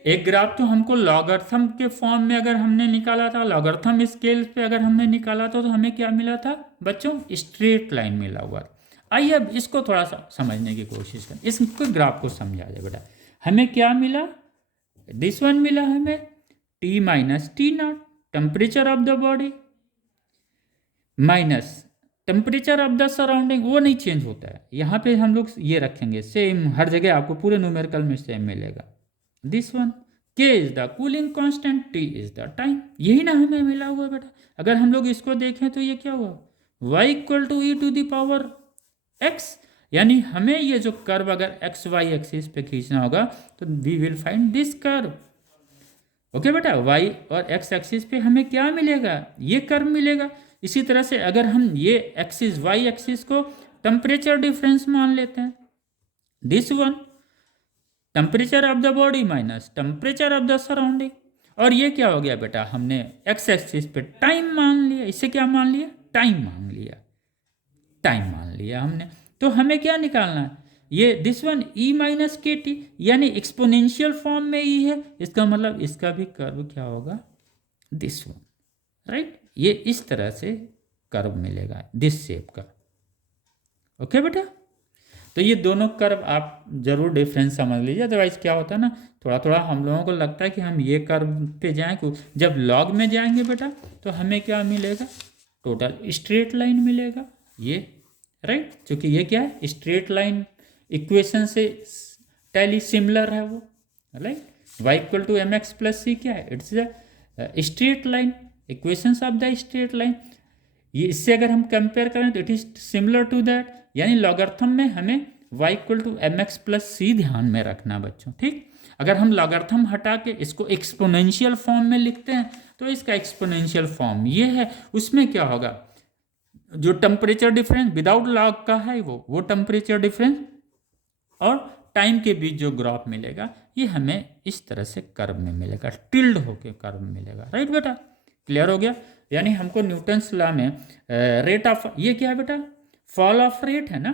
एक ग्राफ तो हमको लॉगरिथम के फॉर्म में अगर हमने निकाला था, लॉगरिथम स्केल पे अगर हमने निकाला था, तो हमें क्या मिला था बच्चों? स्ट्रेट लाइन मिला हुआ था। आइए अब इसको थोड़ा सा समझने की कोशिश करें, इसको ग्राफ को समझा जाए बेटा। हमें क्या मिला? दिस वन मिला हमें t minus T not, temperature of the body, minus temperature of the surrounding, वो नहीं चेंज होता है। यहाँ पे हम लोग ये रखेंगे सेम, हर जगह आपको पूरे न्यूमेरिकल में सेम मिलेगा। दिस वन के is the cooling constant, T is the time, यही ना हमें मिला हुआ बेटा। अगर हम लोग इसको देखें तो ये क्या हुआ, y equal to E to the power x, यानी हमें ये जो कर्व अगर एक्स वाई एक्सिस पे खींचना होगा तो we will find this curve. Okay बेटा, y और x एक्सिस पे हमें क्या मिलेगा, ये कर्व मिलेगा। इसी तरह से अगर हम ये एक्सिस y एक्सिस को टेम्परेचर डिफरेंस मान लेते हैं, this one temperature of the body minus temperature of the surrounding, और ये क्या हो गया बेटा, हमने x एक्सिस पे टाइम मान लिया, इससे क्या मान लिया, टाइम मान लिया, टाइम मान लिया हमने। तो हमें क्या निकालना है, ये this one E minus K T, यानी एक्सपोनेंशियल फॉर्म में ई है, इसका मतलब इसका भी कर्व क्या होगा, दिस वन, राइट। ये इस तरह से कर्व मिलेगा दिस शेप का। ओके बेटा, तो ये दोनों कर्व आप जरूर डिफरेंस समझ लीजिए, अदरवाइज क्या होता है ना, थोड़ा थोड़ा हम लोगों को लगता है कि हम ये कर्व पे जाएं, जब लॉग में जाएंगे बेटा तो हमें क्या मिलेगा, टोटल स्ट्रेट लाइन मिलेगा ये, राइट। क्योंकि ये क्या है, स्ट्रेट लाइन इक्वेशन से टैली सिमिलर है वो, right. y equal to M X plus C क्या है, it's the straight line, equations of the straight line. ये इससे अगर हम कंपेयर करें तो it is similar to that, यानी लॉगरिथम में हमें y equal to M X plus C ध्यान में रखना बच्चों, ठीक। अगर हम लॉगरिथम हटा के इसको एक्सपोनेंशियल फॉर्म में लिखते हैं तो इसका एक्सपोनेंशियल फॉर्म ये है, उसमें क्या होगा, जो टेम्परेचर डिफरेंस विदाउट लॉग का है वो टेम्परेचर डिफरेंस और टाइम के बीच जो ग्राफ मिलेगा ये हमें इस तरह से कर्व में मिलेगा, टिल्ड होके कर्व मिलेगा, राइट बेटा। क्लियर हो गया, यानी हमको न्यूटन्स लॉ में रेट ऑफ, ये क्या है बेटा, फॉल ऑफ रेट है ना,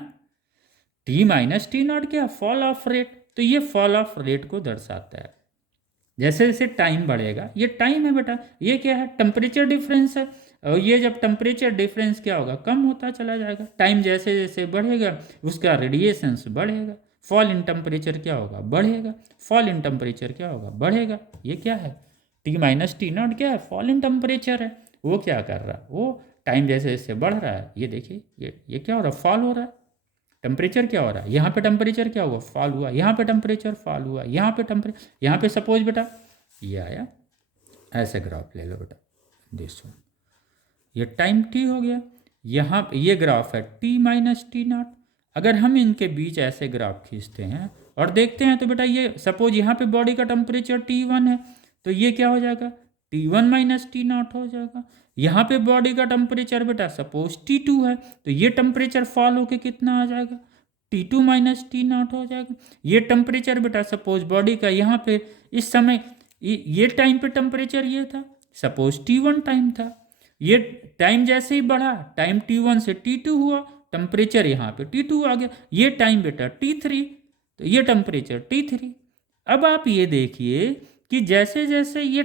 टी माइनस टी नॉट क्या, फॉल ऑफ रेट, तो ये फॉल ऑफ रेट को दर्शाता है। जैसे जैसे टाइम बढ़ेगा, ये टाइम है बेटा, ये क्या है, टेम्परेचर डिफरेंस है, और ये जब टेम्परेचर डिफरेंस क्या होगा, कम होता चला जाएगा, टाइम जैसे जैसे बढ़ेगा उसका रेडिएशंस बढ़ेगा, फॉल इन टेम्परेचर क्या होगा, बढ़ेगा, फॉल इन टेम्परेचर क्या होगा, बढ़ेगा। ये क्या है, टी माइनस टी नॉट क्या है, फॉल इन टेम्परेचर है, वो क्या कर रहा है, वो टाइम जैसे जैसे बढ़ रहा है, ये देखिए ये क्या हो रहा है, फॉल हो रहा है, टेम्परेचर क्या हो रहा है, यहाँ पे टेम्परेचर क्या हुआ, फॉल हुआ, यहाँ पे टेम्परेचर फॉल हुआ, यहाँ पे टेम्परेचर, यहाँ पे सपोज बेटा ये आया, ऐसे ग्राफ ले लो बेटा, दिस वन, ये टाइम टी हो गया, यहाँ ये ग्राफ है टी माइनस टी नॉट। अगर हम इनके बीच ऐसे ग्राफ खींचते हैं और देखते हैं तो बेटा ये सपोज यहाँ पे बॉडी का टेम्परेचर T1 है, तो ये क्या हो जाएगा, T1 माइनस टी नॉट हो जाएगा। यहाँ पे बॉडी का टेम्परेचर बेटा सपोज T2 है, तो ये टेम्परेचर फॉल होके कितना आ जाएगा, T2 माइनस टी नॉट हो जाएगा। ये टेम्परेचर बेटा सपोज बॉडी का यहाँ पे इस समय ये टाइम पे टेम्परेचर ये था, सपोज T1 टाइम था, ये टाइम जैसे ही बढ़ा, टाइम T1 से T2 हुआ, टेम्परेचर यहाँ पे T2 आ गया, ये टाइम बेटा T3, तो ये टेम्परेचर T3। अब आप ये देखिए कि जैसे जैसे ये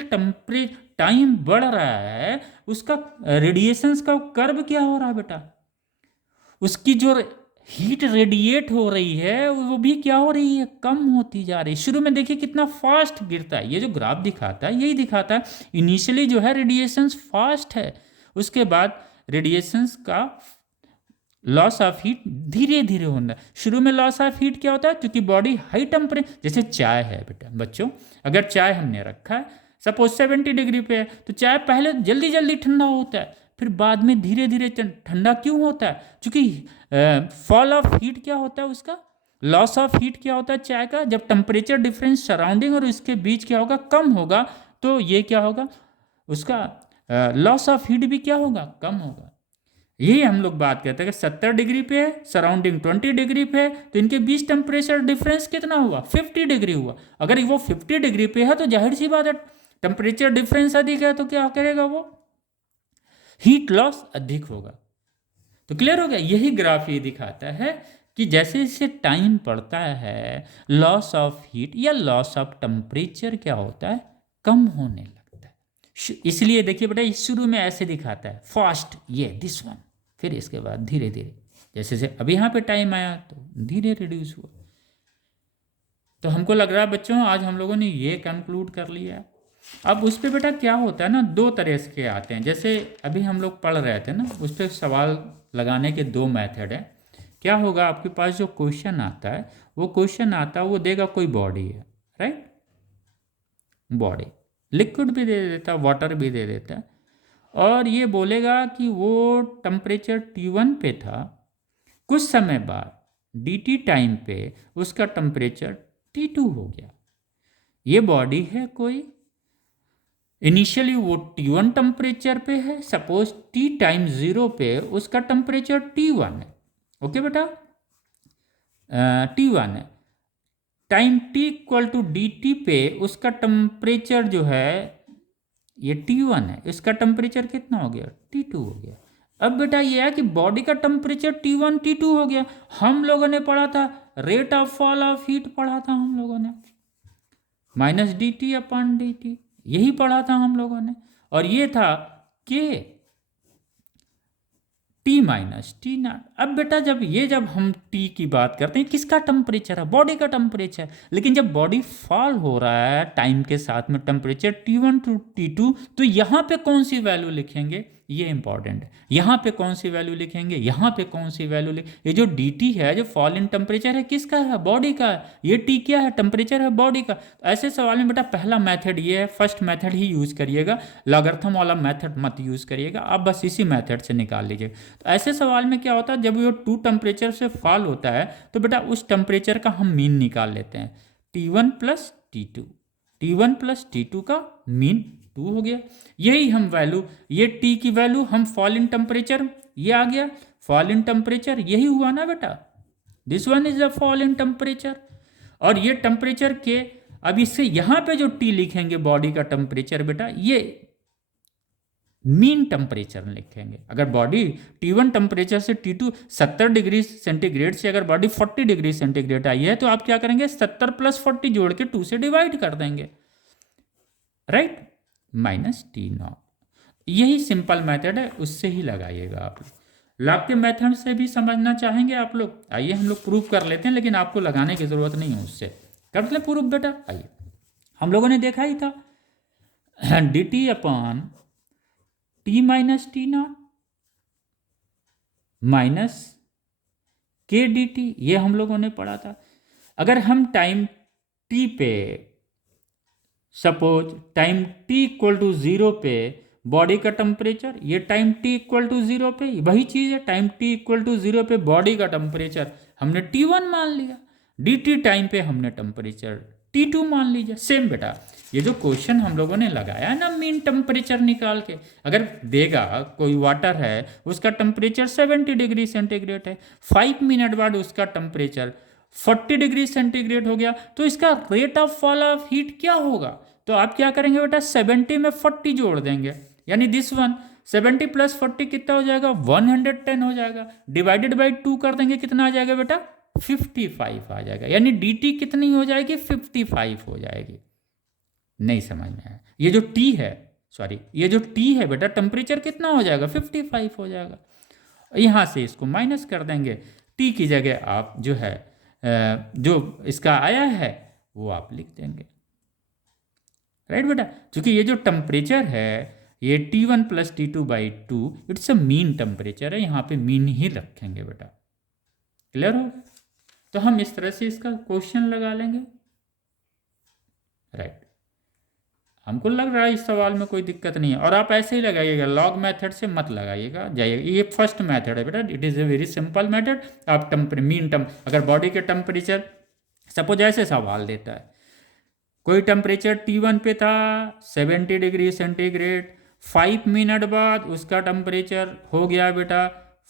टाइम बढ़ रहा है उसका रेडिएशंस का कर्व क्या हो रहा है बेटा, उसकी जो हीट रेडिएट हो रही है वो भी क्या हो रही है, कम होती जा रही है। शुरू में देखिए कितना फास्ट गिरता है, ये जो ग्राफ दिखाता है यही दिखाता है, इनिशियली जो है रेडिएशंस फास्ट है, उसके बाद रेडिएशंस का लॉस ऑफ हीट धीरे धीरे होना। शुरू में लॉस ऑफ हीट क्या होता है, क्योंकि बॉडी हाई टेम्परेचर, जैसे चाय है बेटा बच्चों, अगर चाय हमने रखा है सपोज 70 डिग्री पे है, तो चाय पहले जल्दी जल्दी ठंडा होता है, फिर बाद में धीरे धीरे ठंडा क्यों होता है, क्योंकि फॉल ऑफ हीट क्या होता है, उसका लॉस ऑफ हीट क्या होता है चाय का, जब टेम्परेचर डिफरेंस सराउंडिंग और इसके बीच क्या होगा, कम होगा, तो ये क्या होगा, उसका लॉस ऑफ हीट भी क्या होगा, कम होगा। यही हम लोग बात करते हैं कि 70 डिग्री पे है, सराउंडिंग 20 डिग्री पे है, तो इनके बीच टेम्परेचर डिफरेंस कितना हुआ, 50 डिग्री हुआ। अगर वो 50 डिग्री पे है तो जाहिर सी बात है टेम्परेचर डिफरेंस अधिक है, तो क्या करेगा वो, हीट लॉस अधिक होगा। तो क्लियर हो गया, यही ग्राफ ये दिखाता है कि जैसे जैसे टाइम पड़ता है लॉस ऑफ हीट या लॉस ऑफ टेम्परेचर क्या होता है, कम होने लगता है। इसलिए देखिए बेटा शुरू में ऐसे दिखाता है फास्ट, ये दिस वन, फिर इसके बाद धीरे धीरे जैसे जैसे अब यहाँ पे टाइम आया तो धीरे रिड्यूस हुआ। तो हमको लग रहा है बच्चों आज हम लोगों ने ये कंक्लूड कर लिया अब उस पे बेटा क्या होता है ना, दो तरह के आते हैं। जैसे अभी हम लोग पढ़ रहे थे ना, उस पर सवाल लगाने के दो मेथड हैं। क्या होगा, आपके पास जो क्वेश्चन आता है, वो क्वेश्चन आता है, वो देगा कोई बॉडी है, राइट, बॉडी, लिक्विड भी दे देता है, वाटर भी दे देता है, और ये बोलेगा कि वो टेम्परेचर T1 पे था, कुछ समय बाद dt टाइम पे उसका टेम्परेचर T2 हो गया। ये बॉडी है कोई, इनिशियली वो T1 टेम्परेचर पे है, सपोज T टाइम 0 पे उसका टेम्परेचर T1 है, ओके बेटा, T1 है। Time T equal to dt पे उसका टेम्परेचर जो है ये T1 है, इसका टेम्परेचर कितना हो गया, T2 हो गया। अब बेटा ये है कि बॉडी का टेम्परेचर T1 T2 हो गया। हम लोगों ने पढ़ा था rate of fall of heat, पढ़ा था हम लोगों ने, माइनस dt अपॉन dt, यही पढ़ा था हम लोगों ने। और ये था कि T माइनस टी नॉट। अब बेटा जब हम T की बात करते हैं, किसका टेम्परेचर है, बॉडी का टेम्परेचर। लेकिन जब बॉडी फॉल हो रहा है टाइम के साथ में टेम्परेचर T1 टू T2, तो यहाँ पे कौन सी वैल्यू लिखेंगे, ये इंपॉर्टेंट है। यहाँ पे कौन सी वैल्यू लिखेंगे, यहाँ पे कौन सी वैल्यू ये जो dt है, जो फॉल इन टेम्परेचर है, किसका है, बॉडी का है। ये T क्या है, टेम्परेचर है बॉडी का। ऐसे सवाल में बेटा पहला मेथड ये है, फर्स्ट मेथड ही यूज करिएगा, लॉगरिथम वाला मेथड मत यूज करिएगा, आप बस इसी मेथड से निकाल लीजिए। तो ऐसे सवाल में क्या होता है, जब वो टू टेम्परेचर से फॉल होता है तो बेटा उस टेम्परेचर का हम मीन निकाल लेते हैं, T1 plus T2, T1 plus T2 का मीन 2 हो गया। यही हम वैल्यू, ये T की वैल्यू हम फॉल इन टेम्परेचर, ये आ गया फॉल इन टेम्परेचर, यही हुआ ना बेटा, this one is the fall in temperature. और ये टेम्परेचर के, अब इससे यहां पे जो T लिखेंगे बॉडी का टेम्परेचर बेटा, ये मीन टेम्परेचर लिखेंगे। अगर बॉडी T1 टेम्परेचर से T2 70 डिग्री सेंटीग्रेड से अगर बॉडी 40 डिग्री सेंटीग्रेड आई है, तो आप क्या करेंगे, 70 प्लस 40 जोड़ के 2 से डिवाइड कर देंगे, राइट, माइनस T0। यही सिंपल मेथड है, उससे ही लगाइएगा आप। लॉग के मेथड से भी समझना चाहेंगे आप लोग, आइए हम लोग प्रूफ कर लेते हैं, लेकिन आपको लगाने की जरूरत नहीं है, उससे कर ले प्रूफ बेटा। आइए, हम लोगों ने देखा ही था dt upon T minus T0 minus के dt, ये हम लोगों ने पढ़ा था। अगर हम टाइम T पे, suppose time T equal to 0 पे बॉडी का टेम्परेचर, ये टाइम T इक्वल टू 0 पे वही चीज़ है, टाइम T इक्वल टू 0 पे बॉडी का टेम्परेचर हमने T1 मान लिया, dt टाइम पे हमने टेम्परेचर T2 मान लीजिए। सेम बेटा ये जो क्वेश्चन हम लोगों ने लगाया ना मीन टेम्परेचर निकाल के, अगर देगा कोई वाटर है उसका टेम्परेचर 70 डिग्री सेंटीग्रेड है, 5 मिनट बाद उसका टेम्परेचर 40 डिग्री सेंटीग्रेड हो गया, तो इसका rate of fall of heat क्या होगा। तो आप क्या करेंगे बेटा, 70 में 40 जोड़ देंगे, यानी दिस वन 70 प्लस 40 कितना हो जाएगा, 110 हो जाएगा, डिवाइडेड बाई 2 कर देंगे, कितना आ जाएगा बेटा, 55 आ जाएगा, यानी dt कितनी हो जाएगी, 55 हो जाएगी। नहीं समझ में आया, ये जो T है, सॉरी ये जो T है बेटा, टेम्परेचर कितना हो जाएगा, 55 हो जाएगा। यहाँ से इसको माइनस कर देंगे, T की जगह आप जो है जो इसका आया है वो आप लिख देंगे, राइट बेटा। क्योंकि ये जो टेम्परेचर है ये T1 plus T2 by 2, it's a mean temperature है, यहाँ पे मीन ही रखेंगे बेटा, क्लियर हो। तो हम इस तरह से इसका क्वेश्चन लगा लेंगे, राइट। हमको लग रहा है इस सवाल में कोई दिक्कत नहीं है, और आप ऐसे ही लगाइएगा, लॉग मेथड से मत लगाइएगा, जाइएगा, ये फर्स्ट मेथड है बेटा, it is a very simple method. आप अगर बॉडी के टेम्परेचर, सपोज ऐसे सवाल देता है, कोई टेम्परेचर T1 पे था 70 डिग्री सेंटीग्रेड, 5 मिनट बाद उसका टेम्परेचर हो गया बेटा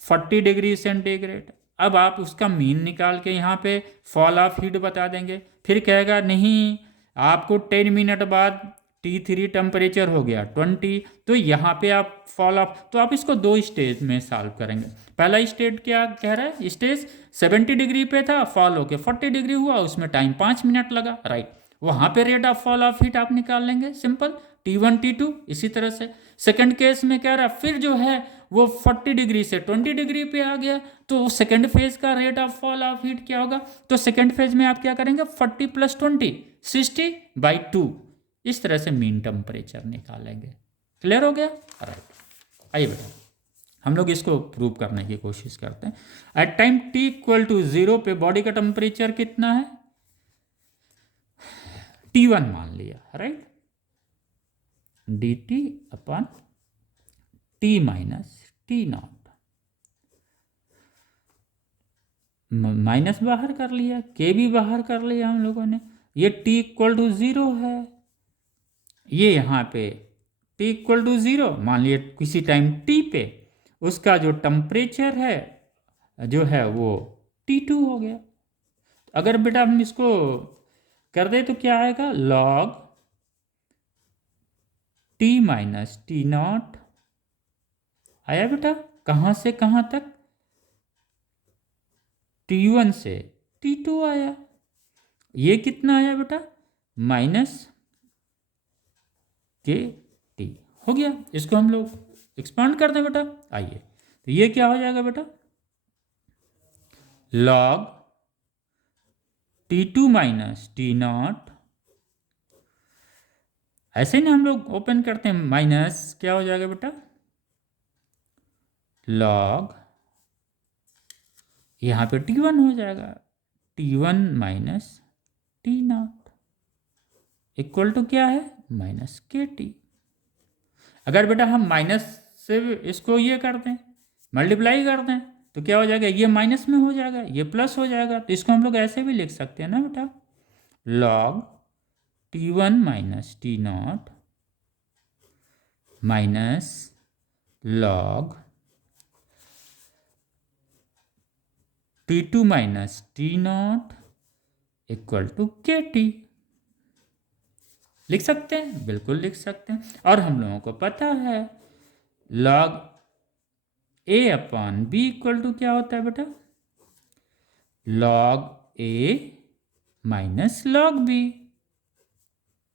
40 डिग्री सेंटीग्रेड। अब आप उसका मीन निकाल के यहाँ पे फॉल ऑफ हीट बता देंगे, फिर कहेगा नहीं आपको 10 मिनट बाद T3 टेम्परेचर हो गया 20, तो यहाँ पे आप फॉल ऑफ, तो आप इसको दो स्टेज में सॉल्व करेंगे। पहला स्टेज क्या कह रहा है, स्टेज 70 डिग्री पे था, फॉल होके 40 डिग्री हुआ, उसमें टाइम 5 मिनट लगा, राइट, वहाँ पे rate of fall of heat आप निकाल लेंगे, सिंपल, T1 T2। इसी तरह से सेकंड केस में कह रहा फिर जो है वो 40 डिग्री से 20 डिग्री पे आ गया, तो सेकंड फेज का rate of fall of heat क्या होगा, तो सेकंड फेज में आप क्या करेंगे, 40 प्लस 20 60 बाई 2, इस तरह से मीन टेम्परेचर निकालेंगे। क्लियर हो गया? राइट। आइए बेटा हम लोग इसको प्रूव करने की कोशिश करते हैं। At time t equal to 0 पे बॉडी का टेम्परेचर कितना है? T1 मान लिया, राइट। dt अपन t minus T nought, minus बाहर कर लिया, के भी बाहर कर लिया हम लोगों ने। ये t इक्वल टू 0 है, ये यहाँ पे t इक्वल टू 0 मान लिया किसी टाइम t पे, उसका जो टेम्परेचर है जो है वो T2 हो गया। अगर बेटा हम इसको कर दे तो क्या आएगा? log t minus T not आया बेटा। कहाँ से कहाँ तक? T1 से T2 आया। ये कितना आया बेटा? माइनस के टी हो गया। इसको हम लोग एक्सपांड कर दें बेटा। आइए तो ये क्या हो जाएगा बेटा? log T2 minus T not, ऐसे ना हम लोग ओपन करते हैं, माइनस क्या हो जाएगा बेटा? log यहाँ पे T1 हो जाएगा, T1 minus T nought equal to क्या है? Minus K T. अगर बेटा हम माइनस से इसको ये कर दें, मल्टीप्लाई कर दें, तो क्या हो जाएगा? ये माइनस में हो जाएगा, ये प्लस हो जाएगा। तो इसको हम लोग ऐसे भी लिख सकते हैं ना बेटा, log T1 minus T nought minus log T2 minus T nought equal to K T. लिख सकते हैं, बिल्कुल लिख सकते हैं। और हम लोगों को पता है log a upon B equal to क्या होता है बेटा? log a minus log b।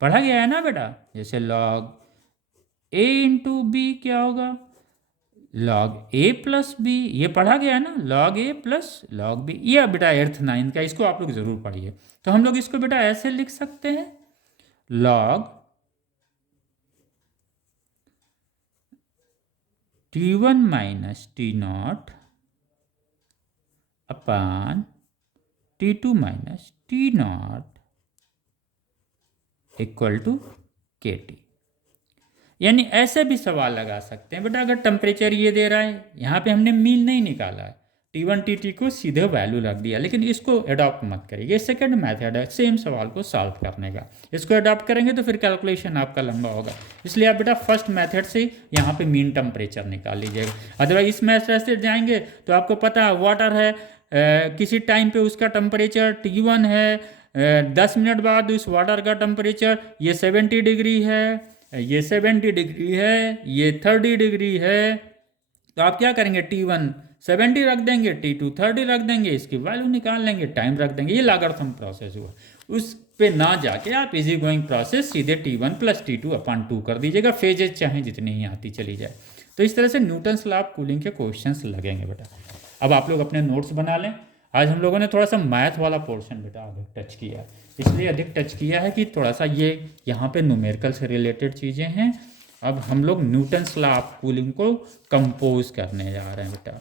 पढ़ा गया है ना बेटा? जैसे log a इंटू बी क्या होगा? log a plus B. ये पढ़ा गया है ना, log a plus log b। ये बेटा एर्थ 9 का, इसको आप लोग जरूर पढ़िए। तो हम लोग इसको बेटा ऐसे लिख सकते हैं, log T1 minus T nought upon T2 minus T nought equal to K T. यानी ऐसे भी सवाल लगा सकते हैं बेटा, अगर टेम्परेचर ये दे रहा है, यहाँ पे हमने मीन नहीं निकाला है, T1 T2 को सीधे वैल्यू रख दिया, लेकिन इसको अडॉप्ट मत करिए। ये सेकंड मेथड है सेम सवाल को सॉल्व करने का। इसको अडॉप्ट करेंगे तो फिर कैलकुलेशन आपका लंबा होगा, इसलिए आप बेटा फर्स्ट मेथड से यहाँ पे मीन टेम्परेचर निकाल लीजिएगा। अदरवाइज इस मेथड से जाएंगे तो आपको पता है वाटर है, किसी टाइम पे उसका टेम्परेचर T1 है, 10 मिनट बाद उस वाटर का टेम्परेचर ये 70 डिग्री है, ये 70 डिग्री है, ये 30 डिग्री है। तो आप क्या करेंगे? T1 70 रख देंगे, T2 30 रख देंगे, इसकी वैल्यू निकाल लेंगे, टाइम रख देंगे। ये लॉगरिथम प्रोसेस हुआ। उस पे ना जाके आप इजी गोइंग प्रोसेस सीधे T1 प्लस T2 अपॉन 2 कर दीजिएगा, फेजेज चाहे जितनी ही आती चली जाए। तो इस तरह से न्यूटन्स लॉ ऑफ कूलिंग के क्वेश्चंस लगेंगे बेटा। अब आप लोग अपने नोट्स बना लें। आज हम लोगों ने थोड़ा सा मैथ वाला पोर्शन बेटा अधिक टच किया, इसलिए अधिक टच किया है कि थोड़ा सा ये यहाँ पे न्यूमेरिकल से रिलेटेड चीज़ें हैं। अब हम लोग न्यूटन्स लॉ ऑफ कूलिंग को कंपोज करने जा रहे हैं बेटा।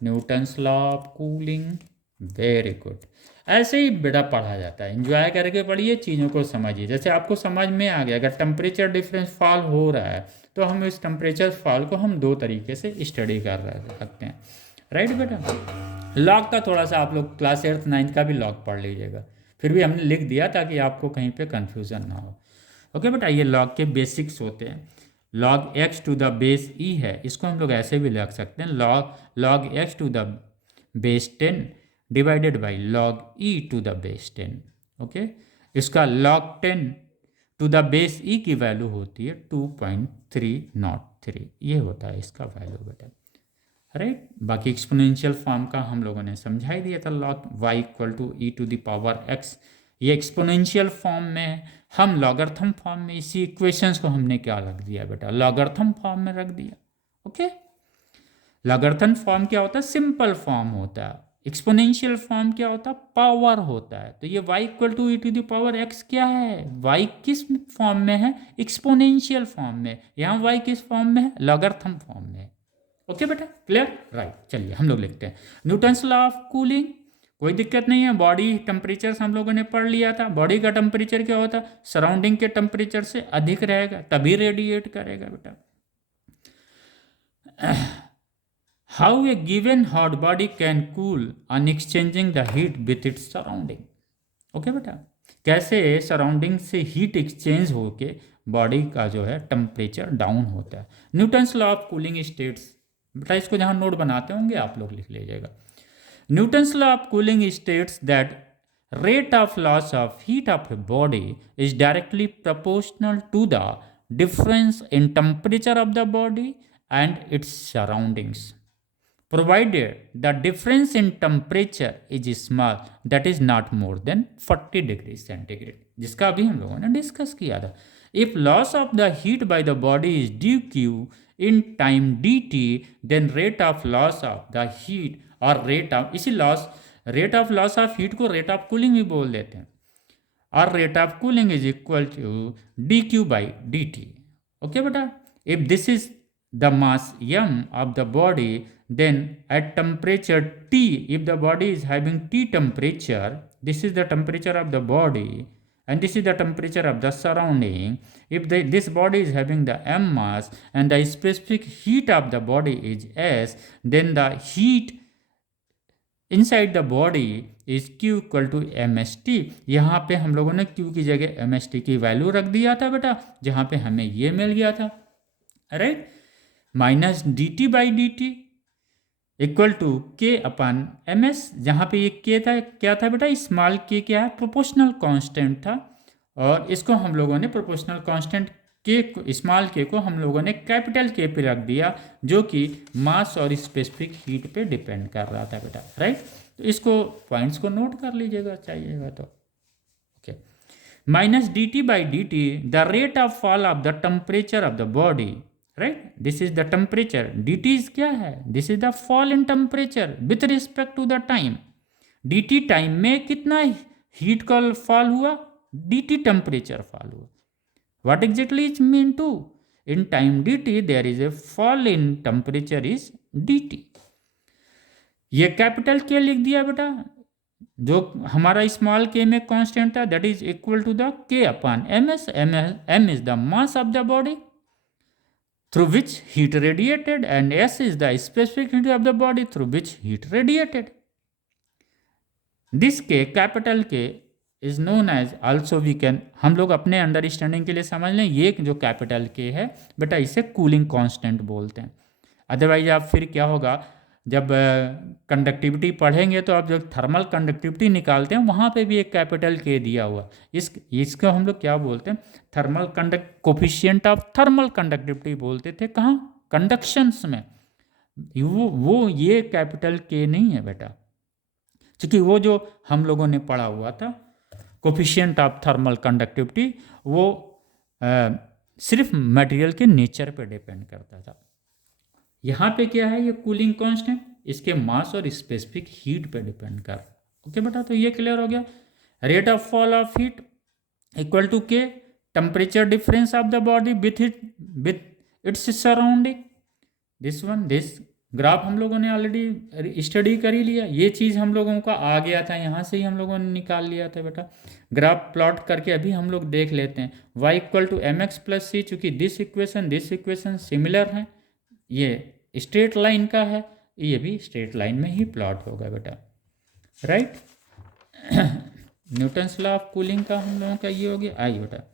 Newton's law of cooling, very good. ऐसे ही बेटा पढ़ा जाता है, एंजॉय करके पढ़िए, चीज़ों को समझिए। जैसे आपको समझ में आ गया, अगर टेम्परेचर डिफरेंस फॉल हो रहा है तो हम इस टेम्परेचर फॉल को हम दो तरीके से स्टडी कर सकते हैं, राइट बेटा। लॉग का थोड़ा सा आप लोग क्लास 8th 9th का भी लॉग पढ़ लीजिएगा, फिर भी हमने लिख दिया ताकि आपको कहीं पे कंफ्यूजन ना हो। ओके बेटा, ये लॉग के बेसिक्स होते हैं। log x to the base e है, इसको हम लोग ऐसे भी लिख सकते हैं, log x to the base 10 divided by log e to the base 10। Okay, इसका log 10 to the base e की वैल्यू होती है 2.303, ये होता है इसका वैल्यू बेटा, राइट। बाकी एक्सपोनेंशियल फॉर्म का हम लोगों ने समझा ही दिया था, log y equal to E to the power x। ये एक्सपोनेंशियल फॉर्म में, हम लॉगरिथम फॉर्म में इसी इक्वेशंस को हमने क्या रख दिया बेटा? लॉगरिथम फॉर्म में रख दिया। ओके, लॉगरिथम फॉर्म क्या होता है? सिंपल फॉर्म होता है। एक्सपोनेंशियल फॉर्म क्या होता है, पावर होता है। तो ये y इक्वल टू e⁻x क्या है, y किस फॉर्म में है, एक्सपोनेंशियल फॉर्म में। यहाँ y किस फॉर्म में है, लॉगरिथम फॉर्म में। ओके बेटा, क्लियर, राइट। चलिए हम लोग लिखते हैं न्यूटन्स लॉ ऑफ कूलिंग। कोई दिक्कत नहीं है, बॉडी टेम्परेचर हम लोगों ने पढ़ लिया था। बॉडी का टेम्परेचर क्या होता है, सराउंडिंग के टेम्परेचर से अधिक रहेगा तभी रेडिएट करेगा बेटा। How a given hot body can cool on exchanging the heat with its surrounding. Okay बेटा, कैसे सराउंडिंग से हीट एक्सचेंज होके बॉडी का जो है टेम्परेचर डाउन होता है। Newton's law of cooling states, बेटा इसको जहाँ नोट बनाते होंगे आप लोग लिख लीजिएगा। Newton's law of cooling states that rate of loss of heat of a body is directly proportional to the difference in temperature of the body and its surroundings, provided the difference in temperature is small, that is not more than 40 degrees centigrade, जिसका अभी हम लोगों ने discuss किया था। If loss of the heat by the body is dq in time dt, then rate of loss of the heat और rate of, इसी rate of loss of heat को रेट ऑफ कूलिंग भी बोल देते हैं, और rate of cooling is equal to D Q by D T. Okay बेटा, if this is the mass m of the body, then at temperature T, if the body is having T temperature, this is the temperature of the body and this is the temperature of the surrounding. If this body is having the m mass and the specific heat of the body is S, then the heat inside the body is Q equal to M S T. यहाँ पे हम लोगों ने Q की जगह M S T की value रख दिया था बेटा, जहाँ पे हमें ये मिल गया था, right. Minus D T by D T equal to K upon M S, जहाँ पे ये के था, क्या था बेटा, स्मॉल के क्या है, प्रोपोर्शनल कांस्टेंट था, और इसको हम लोगों ने प्रोपोर्शनल कांस्टेंट के, स्मॉल के को हम लोगों ने कैपिटल के पे रख दिया, जो कि मास और स्पेसिफिक हीट पे डिपेंड कर रहा था बेटा, राइट। तो इसको पॉइंट्स को नोट कर लीजिएगा चाहिएगा तो। Okay, minus D T by D T, the rate of fall of the temperature of the body, right, this is the temperature. D T is क्या है, this is the fall in temperature with respect to the time. D T time में कितना heat का fall हुआ, D T temperature fall हुआ। What exactly it mean to? In time dt there is a fall in temperature is dt. ये capital के लिख दिया बेटा, जो हमारा स्मॉल के में कांस्टेंट था, that is equal to the K upon M S. M is the mass of the body through which heat radiated and S is the specific heat of the body through which heat radiated. This K capital K is known as also we can, हम लोग अपने understanding के लिए समझ लें, ये जो capital के है बेटा इसे कूलिंग कांस्टेंट बोलते हैं। अदरवाइज आप फिर क्या होगा, जब कंडक्टिविटी पढ़ेंगे तो आप जब थर्मल कंडक्टिविटी निकालते हैं वहाँ पे भी एक कैपिटल के दिया हुआ, इसको हम लोग क्या बोलते हैं, thermal coefficient of thermal conductivity बोलते थे। कहाँ, कंडक्शंस में। वो ये कैपिटल के नहीं है बेटा, क्योंकि वो जो हम लोगों ने पढ़ा हुआ था कोफिशिएंट ऑफ थर्मल कंडक्टिविटी, वो सिर्फ मटेरियल के नेचर पे डिपेंड करता था। यहाँ पे क्या है, ये कूलिंग कांस्टेंट इसके मास और स्पेसिफिक हीट पे डिपेंड कर। ओके बेटा, तो ये क्लियर हो गया। Rate of fall of heat equal to K temperature difference of the body with its surrounding. This graph हम लोगों ने ऑलरेडी स्टडी कर ही लिया, ये चीज़ हम लोगों का आ गया था, यहाँ से ही हम लोगों ने निकाल लिया था बेटा। ग्राफ प्लॉट करके अभी हम लोग देख लेते हैं। y equal to M X plus C, चूँकि दिस इक्वेशन सिमिलर है, ये स्ट्रेट लाइन का है, ये भी स्ट्रेट लाइन में ही प्लॉट होगा बेटा, right. Newton's law of cooling का हम लोगों का ये हो गया। आई बेटा,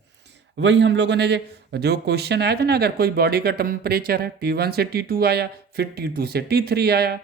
वही हम लोगों ने जो क्वेश्चन आया था ना, अगर कोई बॉडी का टेम्परेचर है T1 से T2 आया, फिर T2 से T3 आया,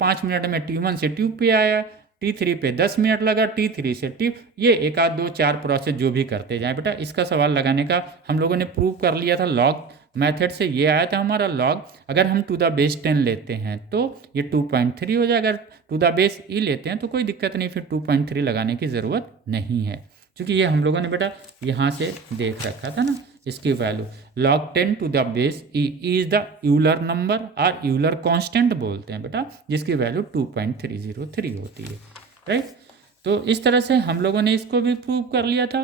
5 मिनट में T1 से T2 पे आया, T3 पे 10 मिनट लगा, T3 से T, ये 1 2 2 4 प्रोसेस जो भी करते जाए बेटा। इसका सवाल लगाने का हम लोगों ने प्रूव कर लिया था, लॉग मेथड से ये आया था हमारा लॉग। अगर हम टू द बेस 10 लेते हैं तो ये 2.3 हो जाएगा, अगर टू द बेस ई लेते हैं तो कोई दिक्कत नहीं, फिर 2.3 लगाने की ज़रूरत नहीं है, क्योंकि ये हम लोगों ने बेटा यहाँ से देख रखा था ना, इसकी value log 10 to the base E is the Euler number और यूलर कांस्टेंट बोलते हैं बेटा, जिसकी वैल्यू 2.303 होती है, राइट। तो इस तरह से हम लोगों ने इसको भी प्रूव कर लिया था,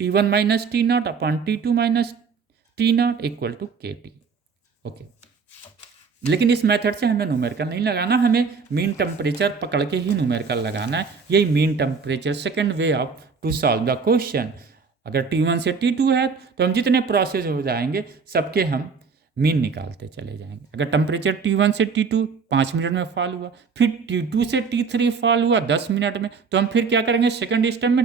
T1 minus T nought upon T2 minus T nought equal to KT। Okay, लेकिन इस मेथड से हमें न्यूमेरिकल नहीं लगाना, हमें मीन टेम्परेचर पकड़ के ही न्यूमेरिकल लगाना है। यही mean temperature second way of to solve the question. अगर T1 से T2 है तो हम जितने प्रोसेस हो जाएंगे सबके हम मीन निकालते चले जाएंगे। अगर टेम्परेचर T1 से T2 5 मिनट में फॉल हुआ, फिर T2 से T3 फॉल हुआ 10 मिनट में, तो हम फिर क्या करेंगे, सेकंड स्टेप में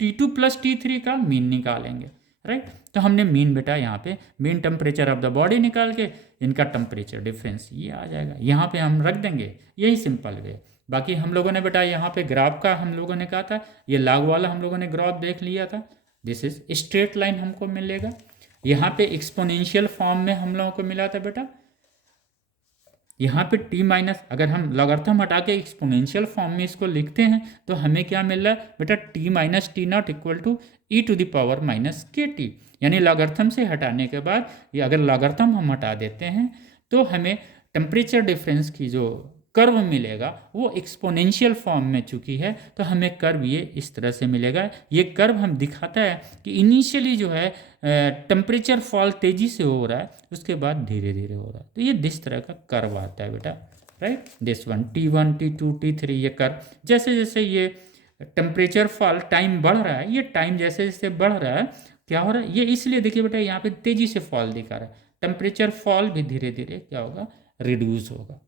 T2 प्लस T3 का मीन निकालेंगे, राइट। तो हमने मीन बेटा यहाँ पे mean temperature of the body निकाल के इनका टेम्परेचर डिफरेंस ये आ जाएगा, यहाँ पे हम रख देंगे। यही सिंपल वे। बाकी हम लोगों ने बेटा यहाँ पे ग्राफ का हम लोगों ने कहा था, ये लॉग वाला हम लोगों ने ग्राफ देख लिया था। दिस इज स्ट्रेट लाइन हमको मिलेगा। यहाँ पे एक्सपोनेंशियल फॉर्म में हम लोगों को मिला था बेटा, यहाँ पे t माइनस, अगर हम लॉगरिथम हटा के एक्सपोनेंशियल फॉर्म में इसको लिखते हैं तो हमें क्या मिल रहा है बेटा, t minus T nought equal to E to the power minus K T. यानी लॉगरिथम से हटाने के बाद, ये अगर लॉगरिथम हम हटा देते हैं तो हमें टेम्परेचर डिफरेंस की जो कर्व मिलेगा वो एक्सपोनेंशियल फॉर्म में चूंकि है, तो हमें कर्व ये इस तरह से मिलेगा। ये कर्व हम दिखाता है कि इनिशियली जो है टेम्परेचर फॉल तेज़ी से हो रहा है, उसके बाद धीरे धीरे हो रहा है। तो ये दिस तरह का कर्व आता है बेटा, right. This one T1 T2 T3 ये कर्व, जैसे जैसे ये टेम्परेचर फॉल टाइम बढ़ रहा है, ये टाइम जैसे जैसे बढ़ रहा है क्या हो रहा है, ये इसलिए देखिए बेटा यहाँ पे तेज़ी से फॉल दिखा रहा है। टेम्परेचर फॉल भी धीरे धीरे क्या होगा, रिड्यूस होगा।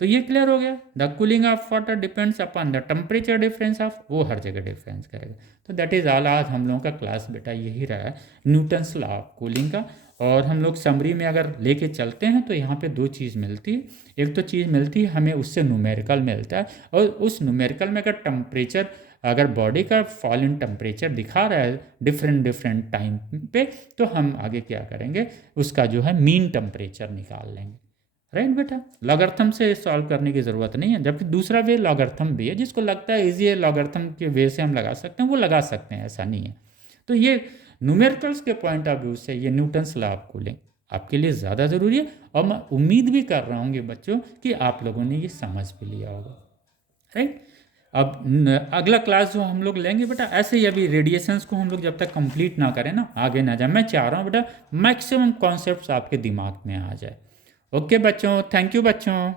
तो ये क्लियर हो गया। The cooling of water depends upon the temperature difference of, वो हर जगह डिफरेंस करेगा। तो दैट इज ऑल। आज हम लोगों का क्लास बेटा यही रहा है, न्यूटन्स लॉ ऑफ कूलिंग का। और हम लोग समरी में अगर लेके चलते हैं तो यहाँ पे दो चीज़ मिलती है। एक तो चीज़ मिलती है हमें उससे न्यूमेरिकल मिलता है, और उस न्यूमेरिकल में अगर टेम्परेचर, अगर बॉडी का फॉल इन टेम्परेचर दिखा रहा है डिफरेंट डिफरेंट टाइम पे, तो हम आगे क्या करेंगे, उसका जो है मीन टेम्परेचर निकाल लेंगे, राइट बेटा। लॉगरिथम से सॉल्व करने की ज़रूरत नहीं है, जबकि दूसरा वे लॉगरिथम भी है, जिसको लगता है इजी है लॉगरिथम के वे से हम लगा सकते हैं, वो लगा सकते हैं, ऐसा नहीं है। तो ये न्यूमेरिकल्स के पॉइंट ऑफ व्यू से ये न्यूटन्स लॉ ऑफ कूलिंग आपके लिए ज़्यादा ज़रूरी है, और मैं उम्मीद भी कर रहा हूँ बच्चों कि आप लोगों ने ये समझ भी लिया होगा, राइट। अब अगला क्लास जो हम लोग लेंगे बेटा, ऐसे ही अभी रेडिएशंस को हम लोग जब तक कंप्लीट ना करें ना, आगे ना जाए, मैं चाह रहा हूँ बेटा मैक्सिमम कॉन्सेप्ट्स आपके दिमाग में आ जाए। ओके बच्चों, थैंक यू बच्चों।